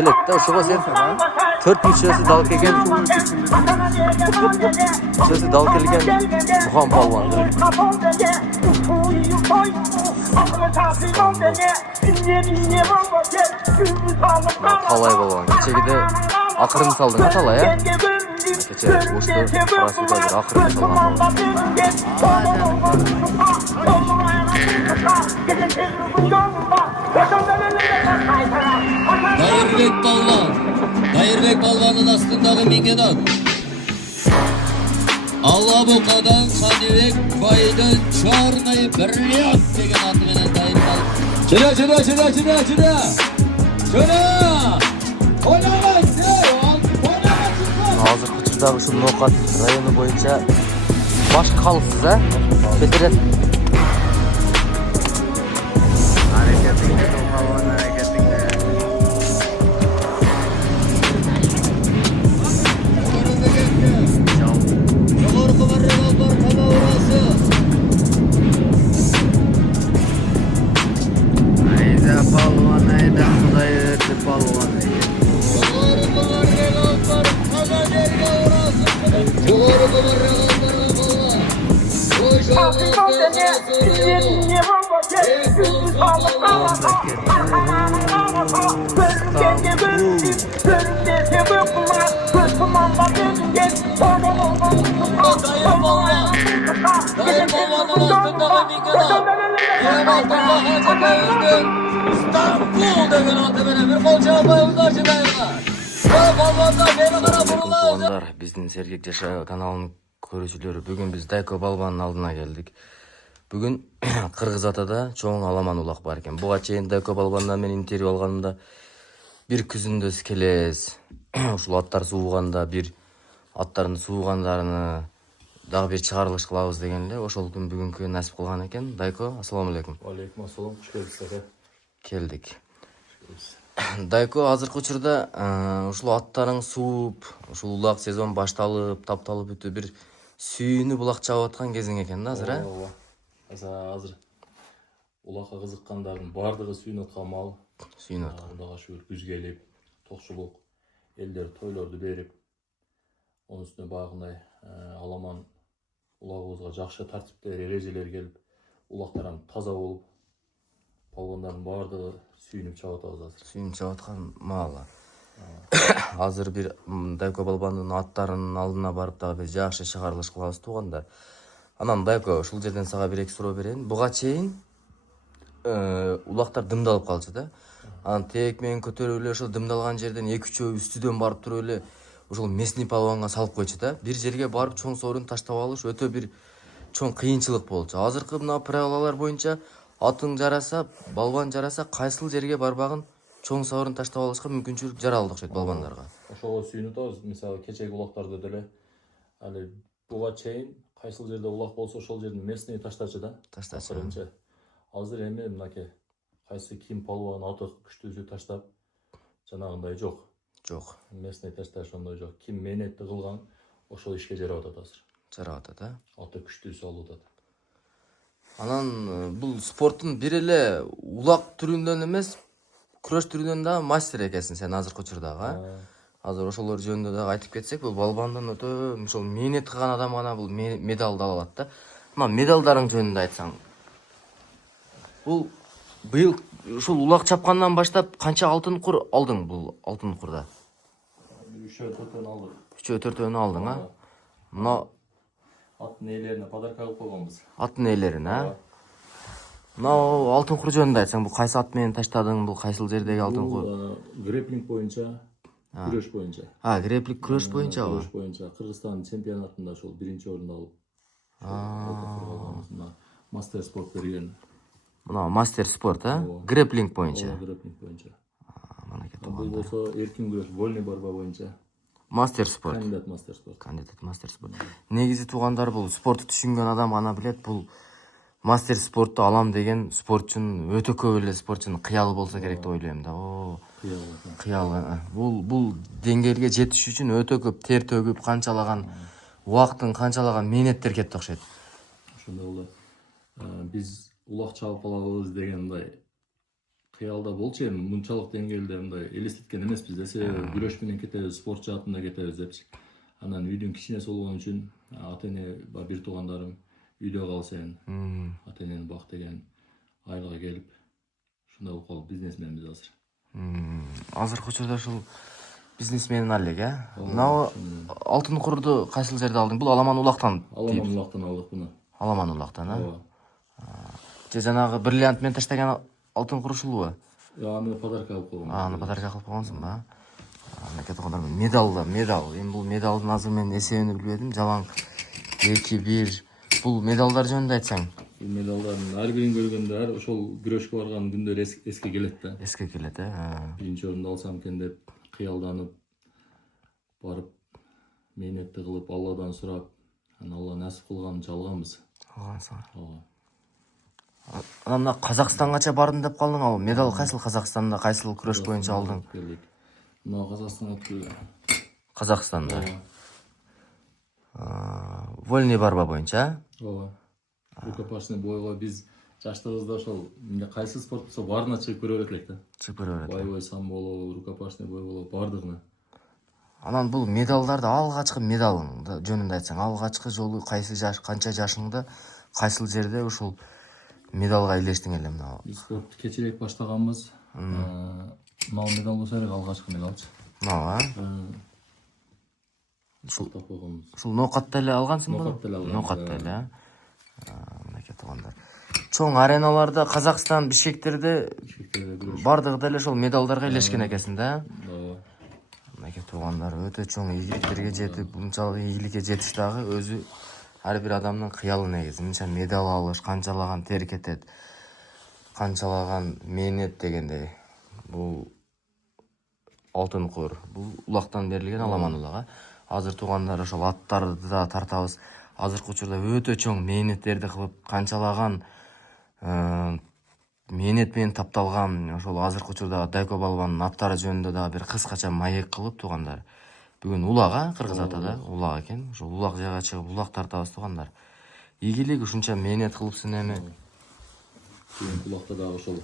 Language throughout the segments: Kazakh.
келет да ошого сен 4 мүчөсү дал келген мүчөсү дал келген Мухан Палван талай болгон кечегиде акырын салдың а талай кече ошто прасуда бир акырын салган Dayırbek Balvan'ın aslındağı mingenat. Алабукадан Садибек байдын чорный бриллиант деген аты менен дайындалып. Чыда. Азыр Кычырдагы ушул Ноокат району боюнча баш калыксыз Петерет биздин Сергек Жаша каналынын көрүүчүлөрү, бүгүн биз Дайко Балбанын алдына келдик. Бүгүн Кыргыз Атада чоң аламан улак бар экен. Буга чейин Дайко Балбандан мен интервью алганымда бир күзүндөс келес. Ушул аттар сууганда бир аттарын суугандарыны дагы бир чыгарылыш кылабыз деген эле. Ошол күн бүгүнкү насип кылган экен. Дайко, ассаламу алейкум. Алейкум ассалам, куш келипсиз. Келдик. Дайко, азыркы учурда ушул аттарың сууп, ушул улак сезон башталып, тапталып бүтүп бир сүйүнү булак чабып аткан кезиң экен да азыр, Азыр улакка кызыккандардын баардыгы сүйүнүп аткан маал. Сүйүнүп аткан. Кудайга шүгүр күз келип, токчулук, элдер тойлорду берип, онун үстүнө багындай аламан улагыбызга жакшы тартиптер, эрежелер келип, улактарым таза болуп, палвандардын баардыгы сүйүнүп чабып атабыз азыр. Сүйүнүп чабып аткан маала. Азыр бир Дайко Балбанын аттарынын алдына барып дагы бир жакшы чыгарылыш кылабыз туугандар. Анан Дайко, ушул жерден сага бир эки суроо берейин. Буга чейин улактар дымдалып калчу да. Анан тээк менен көтөрүп эле ошол дымдалган жерден 2-3 үстүдөн барып туруп эле ошол местный палванга салып койчу да. Бир жерге барып чоң соорун таштап алыш өтө бир чоң кыйынчылык болчу. Азыркы мына правилалар боюнча атың жараса, балбан жараса, кайсыл жерге барбагын чоң соорун таштап алышка мүмкүнчүлүк жаралды окшойт балбандарга. Ошого сүйүнүп атабыз. Мисалы кечеги улактарды деле али буга чейин кайсыл жерде улак болсо ошол жердин местный таштачы да. Таштачы. Азыр эми мынакей кайсы ким палван аты күчтүүсү таштап жанагындай жок. Жок. Местный ташташ ондой жок. Ким мээнетти кылган ошол ишке жарап атат азыр. Жарап атат, Аты күчтүүсү алып атат. Анан бул спорттун бир эле улак түрүндөн эмес, күрөш түрүнөн да мастер экенсиң сен азыркы учурдагы, Азыр ошолор жөнүндө дагы айтып кетсек, бул балбандан өтө ошол мээнет кылган адам гана бул медалды ала алат да. Мына медалдарың жөнүндө айтсаң. Бул быйыл ушул улак чапкандан баштап канча алтын кур алдың бул алтын курда? 3-4 алдык. 3-4 алдың, Мына аттын ээлерине подарка кылып койгонбуз. Аттын ээлерине, Мына алтын кур жөнүндө айтсаң, бул кайсы ат менен таштадың, бул кайсыл жердеги алтын кур? Бул грэпплинг боюнча, күрөш боюнча. Грэпплинг күрөш боюнча бул. Күрөш боюнча Кыргызстан чемпионатында ошол 1-орунду алып. Мастер спорт берген. Мына мастер спорт, грэпплинг боюнча. Грэпплинг боюнча. Манакей Бул болсо эркин күрөш, вольный борьба боюнча. Мастер спорт. Кандидат мастер спорт. Кандидат мастер спорт. Негизи туугандар бул спортты түшүнгөн адам гана билет. Бул мастер спортту алам деген спортчунун өтө көп эле спортчунун кыялы болсо керек деп ойлойм да. Кыялы. Бул деңгээлге жетиш үчүн өтө көп тер төгүп, канчалаган убакыттын, канчалаган мээнеттер кетти окшойт. Ошондой эле биз улак чабып алабыз деген мындай кыялда болчу эми мынчалык деңгээлде мындай элестеткен эмеспиз да, себеби күрөш менен кетебиз, спорт жаатында кетебиз депчи. Анан үйдүн кичинеси болгон үчүн ата эне бир туугандарым үйдө калса эми ата энени бак деген айылга келип ушундай болуп калып бизнесменбиз азыр. Азыркы учурда ушул бизнесмен алек, Мына алтын курду кайсыл жерде алдың? Бул Аламан Улактан. Аламан Улактан алдык буну. Аламан Улактан, Ооба. Же жанагы бриллиант менен таштаган алтын кур ушулбу? Аны подарка алып койгон. Аны подарка кылып койгонсуң ба? Мынакей туугандар, медал. Эми бул медалдын азыр мен эсебин билбедим. Жалаң 2-1. Бул медалдар жөнүндө айтсаң. Бул медалдардын ар бирин көргөндө ошол күрөшкө барган күндөр эске келет да. Эске келет, Биринчи орунду алсам экен деп кыялданып барып мээнетти кылып Алладан сурап, анан Алла насип кылганынча алганбыз. Алгансың. Ооба. Анан мына Казакстангача бардым деп калдың. Ал медал кайсыл Казакстанда, кайсыл күрөш боюнча алдың? Мына Казакстанга Казакстанда. Вольный борьба боюнча? Ооба. Рукопашный бойго биз жаштыгыбызда ошол кайсы спорт болсо баарына чыгып көрө берет элек да. Чыгып көрө берет. Боевой самбо, рукопашный бой болобу, баардыгына. Анан бул медалдарды алгачкы медалың жөнүндө айтсаң, алгачкы жолу кайсы жаш, канча жашыңда, кайсыл жерде ушул медалга илештиң эле мына? Биз спортты кечирээк баштаганбыз. Мал медал болсо керек, алгачкы медалчы. Мага. Ушултап койгонбуз. Ушул ноокатта эле алгансың ба? Ноокатта эле алганбыз. Ноокатта эле. Мынакей туугандар. Чоң ареналарда Казакстан, Бишкектерде Күрөш. бардыгы деле ошол медалдарга илешкен экенсиң да? Ооба. Мынакей туугандар, өтө чоң ийгиликтерге жетип, мынчалык ийгиликке жетиш дагы өзү ар бир адамдын кыялы негизи. Мынча медал алыш, канчалаган тер кетет, канчалаган мээнет дегендей. Бул алтын кур, бул Улактан берилген Аламан Улак. Азыр туугандар ошол аттарды да тартабыз. Азыркы учурда өтө чоң мээнеттерди кылып, канчалаган мээнет менен тапталган ошол азыркы учурда Дайко балбандын аттары жөнүндө дагы бир кыскача маек кылып туугандар. Бүгүн Улак, Кыргыз атада Улак экен. Ошол Улак жайга чыгып Улак тартабыз туугандар. Ийгилик ушунча мээнет кылыпсың эми. Бүгүн Улакта дагы ошол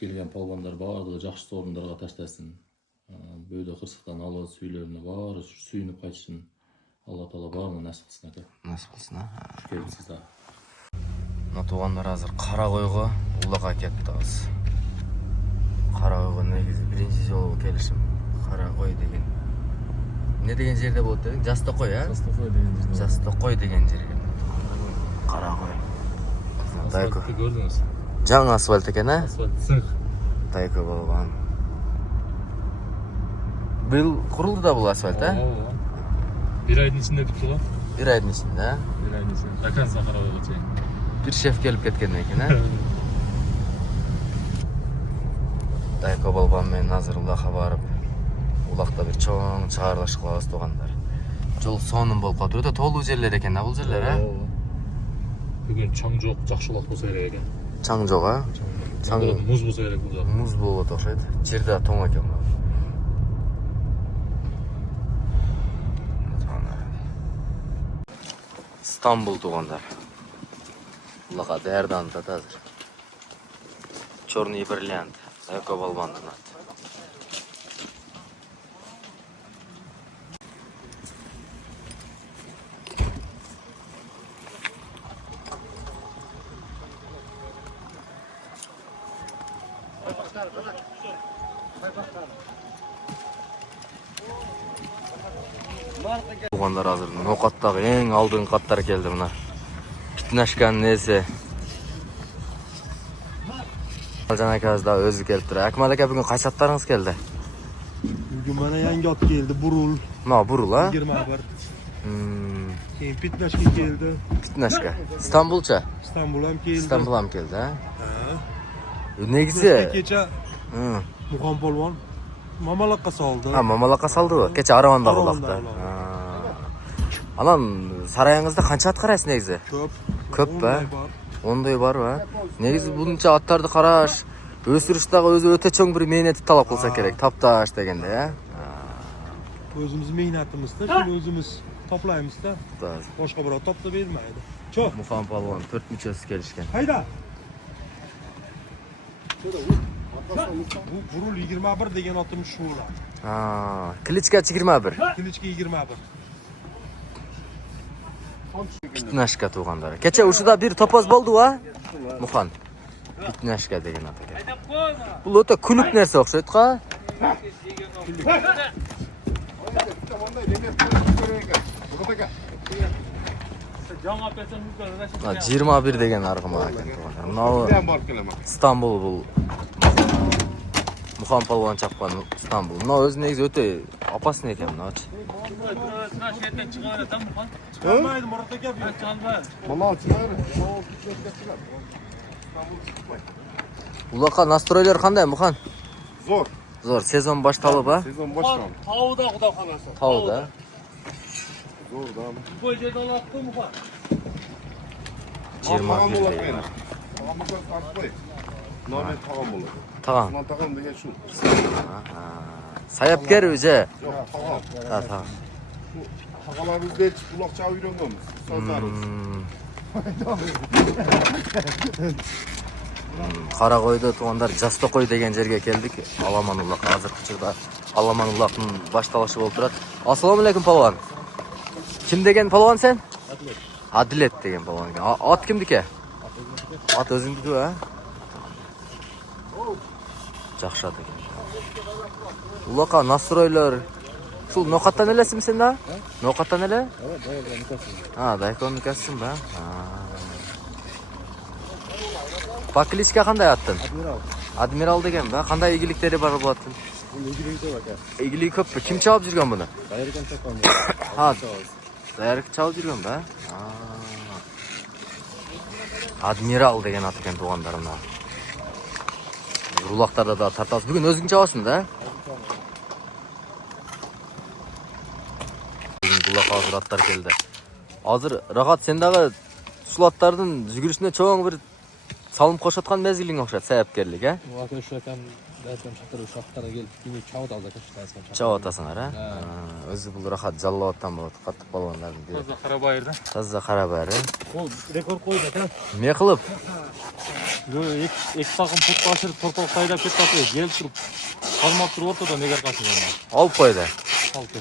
келген палбандар баардыгы жакшы сорундарга таштасын. Бөөдө кырсыктан алып сүйүлөрүнө баары сүйүнүп кайтышын. Алла таала баарына насип кылсын ака. Насип кылсын, Келипсиз да. Мына туугандар азыр Кара койго Улакка кеттибиз. Кара койго негизи биринчи жолу келишим. Кара кой деген. Не деген жерде болот дедиң? Жастокой, Жастокой деген жерде. Жастокой деген жерге. Кара кой. Дайко. Көрдүңүз. Жаңы асфальт экен, Асфальт сынк. Дайко болгон. Быйыл курулду да бул асфальт, Ооба. Бир айдын ичинде бүттү го. Бир айдын ичинде, Бир айдын ичинде. До конца Кара койго чейин. Бир шеф келип кеткен экен, Дайко балбан менен азыр Улакка барып, Улакта бир чоң чыгарылыш кылабыз туугандар. Жол сонун болуп калды. Өтө тоолуу жерлер экен да бул жерлер, Ооба. Бүгүн чаң жок, жакшы улак болсо керек экен. Чаң жок, Чаң муз болсо керек бул жак. Муз болот окшойт. Жер да тоң экен бул. Стамбул туугандар. Улакка даярданып атат азыр. Чорный бриллиант. Дайко балбандын аты. Туугандар азыр ноокаттагы эң алдыңкы каттар келди мына. Питнашканын эси. Жана акабыз да өзү келип тур. Акмал ака бүгүн кайсы аттарыңыз келди? Bugün bana yangi at geldi, burul. Мына бурул, 20 var. Keyin Pitnaşka geldi. Питнашка. Стамбулча. İstanbul hem geldi. Стамбул ham келди, Ha. Негизи, Geçe Muhan Polvon Mamalakka saldı. Мамалакка салдыбы? Кече Аравандагы Араванда, улакта. Анан сарайыңызда канча ат карайсыз негизи? Köp. Көп ба? Onday var. Ондой бар, Негизи бунча аттарды караш, өсүрүш дагы өзү өтө чоң бир мээнетти талап кылса керек, тапташ дегенде, Özümüz mehnatımızda, şimdi özümüz toplayımız da. Toz. Başka bir top da vermeydi. Çok. Мухан палван 4 мүчөсү келишкен. Hayda. Bu Burul 21 degan otimiz shu ular. Ha, Klichka 21. Kilichka 21. Pitnashka tug'anlari. Kecha ushida bir topoz bo'ldi va Muxan. Pitnashka degan ot ekan. Bu o'ta kuluk narsa o'xshaydi-ku. Ha, 21 degan arqim bor ekan tug'anlar. Mana İstanbul bu. Muxan polvon chapqan İstanbul. Mana o'zi negiz o'ta opasni ekan mana. Chiqarmaydi Murat aka bu. Uloqa nastroylar qanday Muxan? Zo'r. Zo'r, sezon boshtalib ha? Sezon boshlandi. Tavuda xudo xolasi. Tavda. Zo'rda. Bu yerda olaqdi Muxan. 21 degan. Tag'amga farq qo'y. Nomet tag'am bo'ladi. Tag'am. Usmon tag'am degan shu. Sayapgar o'zi. Yo'q, tag'am. Ha, tag'am. Tag'alarimizda hech uloqcha o'rganganmiz. Sozlarimiz. Qaraqo'yda tug'anlar Jastoqo'y degan yerga keldik. Alaman uloq. Hozir Qichirda Alaman uloqning boshlashi bo'lib turadi. Assalomu alaykum polvon. Kim degan polvon sen? Adlet degan polvon ekan. Ot kimniki? Ot o'zingniki ha? Jaxshat ekan. Uloqa nasroylar. Shu noqatdan elasizmi senda? Noqatdan ele? Ha, daykon nikasizmi ba? Ha. Baklichka qanday attın? Admiral degan ba? Qanday egiliklari bor bo'latdin? Egiligi ko'pmi? Kim chalib yurgan buni? Bayirgan chaqon. Ha. Dayarga chalib yurgan ba? Ha. Admiral degan ot ekan tug'anlarimdan. Uloqlarda da tartasiz. Bugun o'zing chalasizmi-da? Buloq hozir otlar keldi. Hozir Rahat sendagi sulatlardan yugurishni cho'ng bir salım qo'shatgan mezgiling o'xshat, sayapkerlik, ha? Bu aka o'sha ham dastam chaqirib o'sha vaqtlarga kelib, demak chavot oldi aka shu dastam chaqirib. Chavotasanlar, ha? O'zi bu Rahat Jallovatdan bo'ladi, qattiq polvonlarning biri. Toza Qarabayirdan. Tazza Qarabari. O rekord qo'ydi aka. Ne qilib? Yo, ikki taqim put tashirib torpaq saylab ketdi. Kelib turib, qolmab turib o'rtada negar qashigan. Olib qo'ydi. Oldi.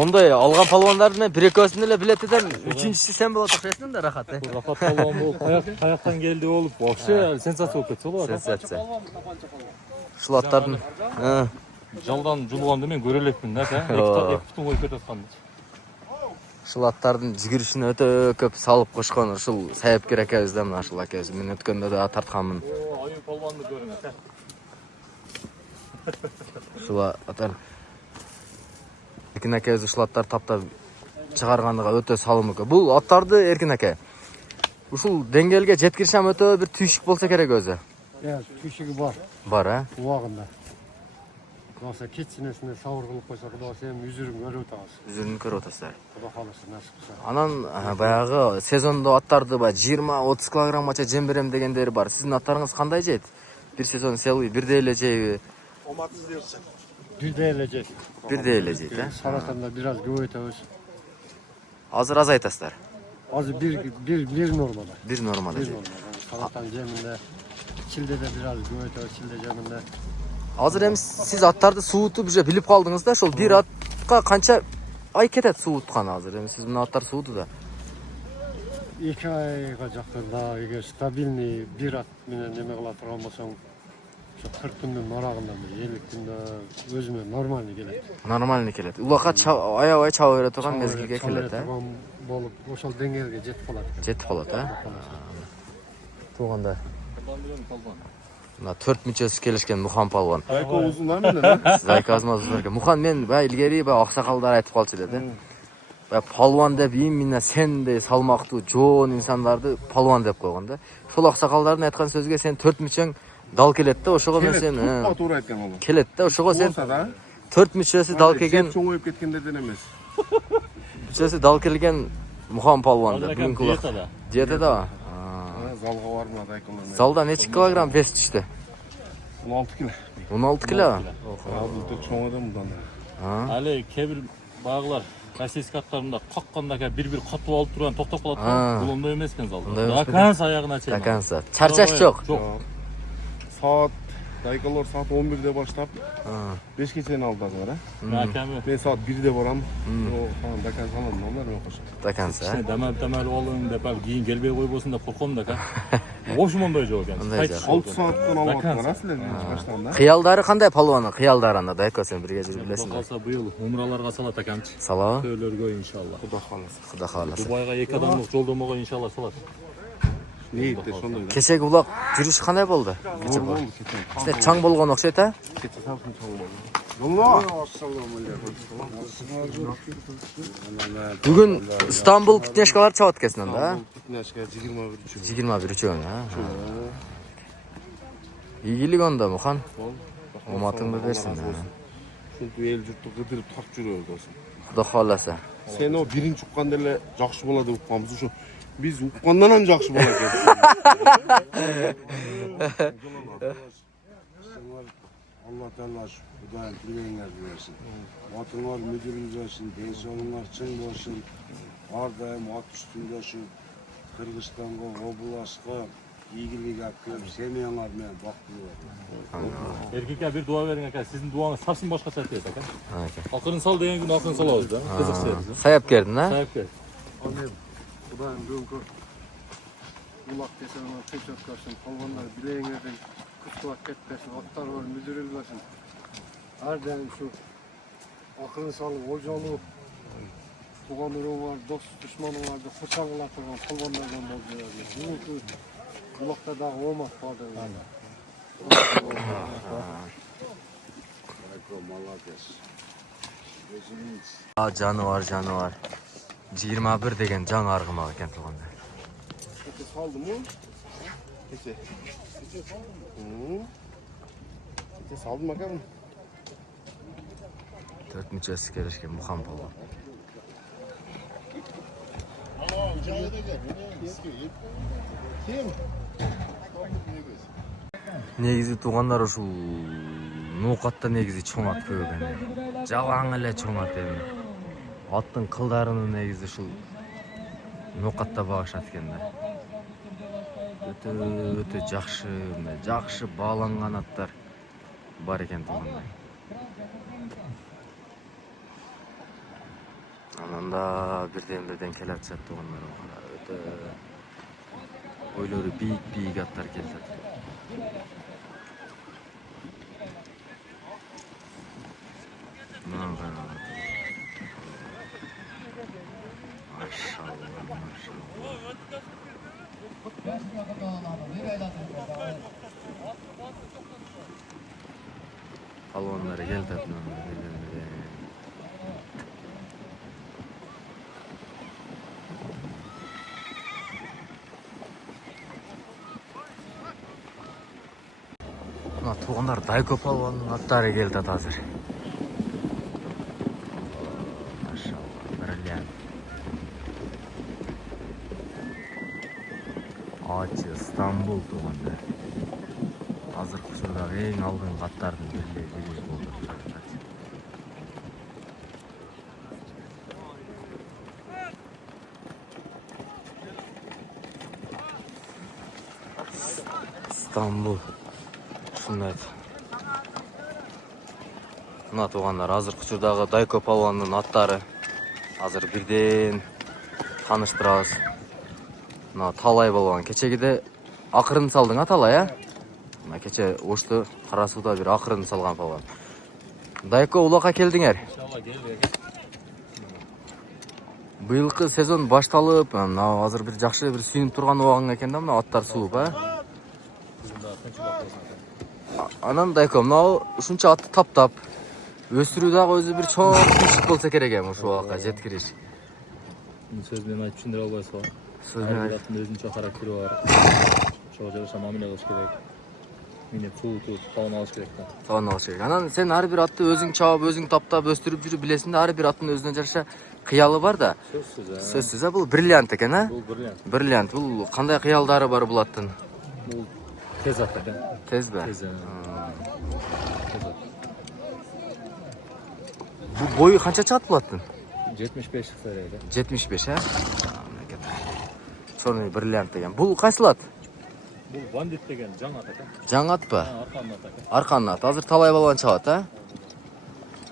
Onday olgan polvonlarni bir-ikkovsini biletdan uchinchisi sen bo'lib o'xshaysan da Rahat. Rahat polvon bu qayoqdan keldi bo'lib, вообще sensatsiya bo'lib ketdi ular. Sensatsiya. Shulatlardan, ha. Jaldan julganda men ko'relepmin aka. Ikki putun qo'yib ketayotgan. Shulatlardan yugurishini o'ta ko'p solib qo'shgan shu sayapkir aka o'zidan mana shu aka o'zi. Men o'tganda da tartganman. Oyun polvonni ko'ring aka. Shular atar Erkin aka o'zi shulatlar taptab chiqargandiga o'ta solim aka. Bu otlarni Erkin aka. Ushul dengelga jetkirish ham o'ta bir tuyishik bo'lsa kerak o'zi. Ya, tüşüğü var. Bor, ha? Bu vaqında. Nasıl keçinesine savur qilib qo'ysa, xudo sen yüzürün görüp tağız. Yüzünü ko'rib o'tasizlar. Xudo xolasa nasib qilsa. Anan bayag'i sezonda otlarni 20-30 kilogramgacha jem berem deganderi bor. Sizning otlaringiz qanday jeydi? Bir sezon selvi, bir deyli jeybi. Omadsiz dersin. Bir de elecek. Bir deyli jeydi, ha? Salatanda biraz göğütağız. Hozir az aytasizlar. Azı bir normada. Bir normada Bir jeydi. normada. Salatan ceminde. Çilde de biraz göğütağız, çilde ceminde. Hozir ham siz otlarni suvutib уже bilib qoldingizda, shol bir otga qancha oy ketadi suvutgan hozir. Endi siz buni otlar suvutida. 2 ayga жақын daha eğer stabilni bir at menen neme qılatırgan bolsam, şu 40 gündün naragından 50 günde özüme normalni keledi. Normalni keladi. Uloqqa oyoq-oy chavira turgan mezgilga keladi, ha? Bo'lib, o'shal dengelga jetib qoladi. Jetib qoladi, ha? Tug'anda. Mana 4 müchasi kelishgan Muxan polvon. Ayko uzunlar mı? Zayka azmaz uzunlarga. Muxan men va ilgari va oqsoqollar aytib qolchi dedi. Va polvon deb menna senday salmoqli jo'n insonlarni polvon deb qo'yganda, shol oqsoqollarning aytgan so'ziga sen 4 müchang dal keladi-da, o'shaga men sen To'g'ri aytgan o'g'lim. keladi-da, o'shaga sen Bo'lsa-da, 4 müchasi dal kelgan, cho'ng'ib ketgandan emas. müchasi dal kelgan Muxan polvon deb bugun quloq. Dietada. Zalga varmı aykolarni? Zalda necha kilogram pes tushdi? 16 kilo. 16 kilo. Bu cho'ng adam bundan. Hali kebir bağlar Российский atlarında qaqqandaka bir qatib olib turgan to'xtab qoladi. Ha. Bu unday emas ekan zalda. Unday emas. Dakansa oyog'ini achayman. Dakansa. Charchash yo'q. Yo'q. saat Daykalar saat 11'de başlap Ha. 5'e çeyken aldılar ha. Näkemi? Ben saat 1'de varam. O falan dakan falan onlar mı koşar? Dakansa. Demel olun dep giyin gelbey koybosun da korkom da ka. Oşumondoy job yani. Onday job. 6 saatten alvatlar asıl başlanda. Kıyaldары қандай палуаны? Кыялдары анда Дайко сен бірге жүріп білесің бе? Kalsa bu yıl umralarga salat akamчы. Салабы? Töölөргө inşallah. Xudo xolasa. Құда қаласа. Dubайga 2 adamlık жолдомого inşallah salat. Neydi şonday da. Кешегі улақ жүріш қандай болды? Zor oldu keçen. Işte çaң болған ұқсайды, а? Keçen sapsın çalmadı. Yolla. Бүгін Стамбул питнешкалар чабат екенсің анда, а? Fitness'e 21 üçün. 21 үшеуін, а? Игілік онда, Мұхан. Оматыңды берсін, а? Şu el jurttu gıdırıp tak жүрөбүз болсун. Құда қаласа. Sen o birinci uqqanda эле жакшы болот деп укканбыз ушу. Biz uqqandan ham жакшы болот экен. Allah Teala Hüdayen tüyleğinler versin. Atınlar müdürümüz olsun, densoğunlar çın olsun. Ardayım at üstünde şu Kırgızistan'a, Obulas'a iyilik yapıyorum. Sevmeyenler beni bakmıyor. Erkekler bir dua verin aka. Sizin duanız sapsın başka sert et aka. Aka. Akırın sal deyen gün akırın salabız da. Kızık severiz. Sayap келдің, а? Sayıp gel. Annem, Hüdayen bugünkü ulak desen ona tek ötkarsın, kalvanlar bileğinlerden kutkulak ketmesin, atlar var, müdürülmesin. Her daim şu akılın sağlık, hocalık, tuğanırın var, dost düşmanın var, kursağılar turgan kalvanlardan bozuyor. Bugünkü ulakta daha olmaz kaldı. Жануар. 21 деген жаң арғымақ екен туғанда. Keçe saldı mı? Keçe. Keçe saldı mı bakalım? 4 mücəsi gelişken Muhan Polo. Негизи туғандар ушул нуукатта негизи чоң ат көп экен. Жалаң эле чоң ат эми. Аттын кылдарыны негизи ушул нуукатта багышат экен да. Өтө жакшы бааланган аттар бар экен туганда. Анан да бирден келе атышат тугандар. Өтө бойлору бийик аттар келет. Palvonlari keldi. Мына туғандар Дайко палванның аттары келді азыр. Машалла, бриллиант. Ачы Стамбул туғандар. Азыр құшырдағы ең алдыңғы аттардың бірі болды. Стамбул. Шындайды. Мына туғандар азыр құшырдағы Дайко палванның аттары. Азыр бірден таныштырабыз. Мына Талай палван. Кечегиде акырын салдың, Талай, а? Мына кече ошты Карасууда бир акырын салган палван. Дайко улакка келдиңер. İnşallah gel. Быйылкы сезон башталып, мына азыр бир жакшы бир сүйүнүп турган убагың экен да, мына аттар сууп, а? Анан Дайко, мына ушунча атты таптап, өсүрүү дагы өзү бир чоң кийчик болсо керек эми ушул убакка жеткириш. Söz menен айтып түшүндүрө албайсыз го. Сөз менен Ар бир аттын өзүнчө карактери бар. Ошого жараша мамиле кылыш керек. Мени туутуп, талан алыш керек да. Талан алыш керек. Анан сен ар бир атты өзүң чаап, өзүң таптап, өстүрүп жүрүп билесиң да, ар бир аттын өзүнө жараша кыялы бар да. Сөзсүз, бул бриллиант экен, а? Бул бриллиант. Бриллиант. Бул кандай кыялдары бар бул аттын? Бул тез ат экен. Тезби? Тез. Бул бою канча чыгат бул аттын? 75 чыкса эле. 75, а? Черный бриллиант деген. Бул кайсыл ат? Бұл бандит деген жаңа ат екен. Жаңа ат па? Арқанның аты екен. Арқанның аты. Азыр талай балбан чабат, а?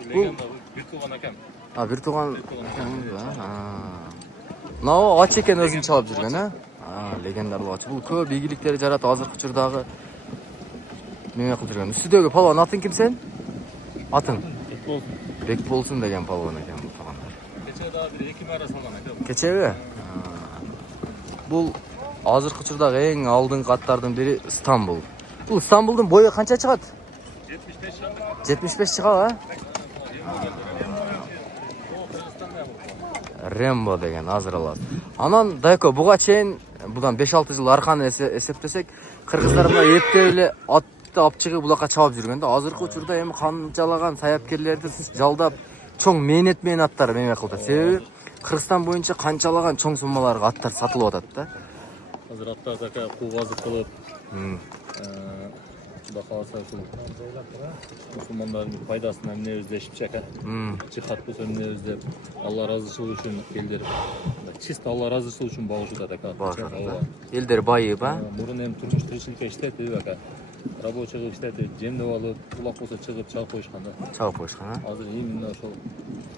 Легенда бір туған екен. Bir tuğan. Мынау ат екен өзүн чалып жүрген, а? Легендарлык ат. Бул көп ийгиликтери жарат азыркы учурдагы неме кылып жүргөн. Үстүдөгү палван атын ким сен? Атын? Бек болсун деген палван экен бул тугандар. Кече дагы бир 2 мара салган экен. Кечеби? Бул азыркы учурдагы эң алдыңкы аттардын бири Стамбул. Бул Стамбулдун бою канча чыгат? 75 чыгат, а? Рембо деген азыр алат. Анан Дайко буга чейин будан 5-6 жыл арканы эсептесек, кыргыздар мына эптеп эле атты алып чыгып булакка чабып жүргөн да. Азыркы учурда эми канчалаган саяпкерлерди жалдап чоң мээнет менен аттар эме кылып атат. Себеби Кыргызстан боюнча канчалаган чоң суммаларга аттар сатылып атат да. Азыр аттар така кубазык кылып, Құда қаласа ушул мусулмандардын пайдасына эмне издешипчи экен. Жихад болсо эмне издеп, Алла разычылыгы үчүн элдер чисто Алла разычылыгы үчүн багышууда экен. Элдер байып, Мурун эми турмуш тиричиликке иштетип экен. Рабочий кылып иштетип, жемдеп алып, улак болсо чыгып чалып коюшкан да. Чалып коюшкан, а? Азыр именно ошол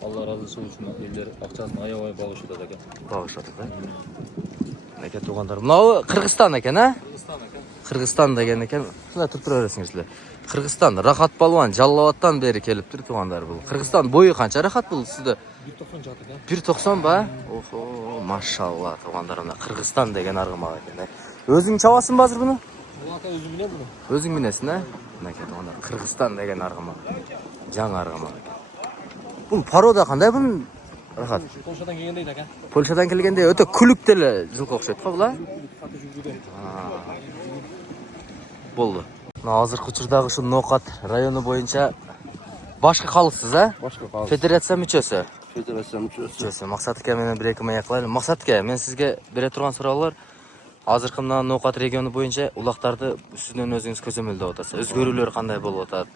Алла разычылыгы үчүн элдер акчасын аябай багышууда экен. Багышат, да. Неке туугандар. Мынау Кыргызстан экен, а? Кыргызстан деген экен. Мына туруп тура бересиңиз. Кыргызстан Рахат Палван Жаллабаттан бери келиптир туугандар бул. Кыргызстан бою канча Рахат бул сизде? 1.90 жатат экен. 1.90 ба? Охо, машалла туугандар, мына Кыргызстан деген аргымак экен. Өзүң чабасың азыр буну? Булака өзүм менен буну. Өзүң минесиң, а? Мынакей туугандар, Кыргызстан деген аргымак. Жаңы аргымак экен. Бул порода кандай бул? Рахат. Польшадан келгендей экен. Польшадан келгенде өтө күлүк деле жылкы окшойт го бул, а? Болду. Мына азыркы учурдагы ушу Ноокат району боюнча башкы калыксыз, а? Башка калды. Федерация мүчөсү. Федерация мүчөсү. Максат эке менен бир эки маяк кылайлы. Максат эке, мен сизге бере турган суроолор азыркы мына Ноокат региону боюнча улактарды үстүнөн өзүңүз көзөмөлдөп атасыз. Өзгөрүүлөр кандай болуп атат?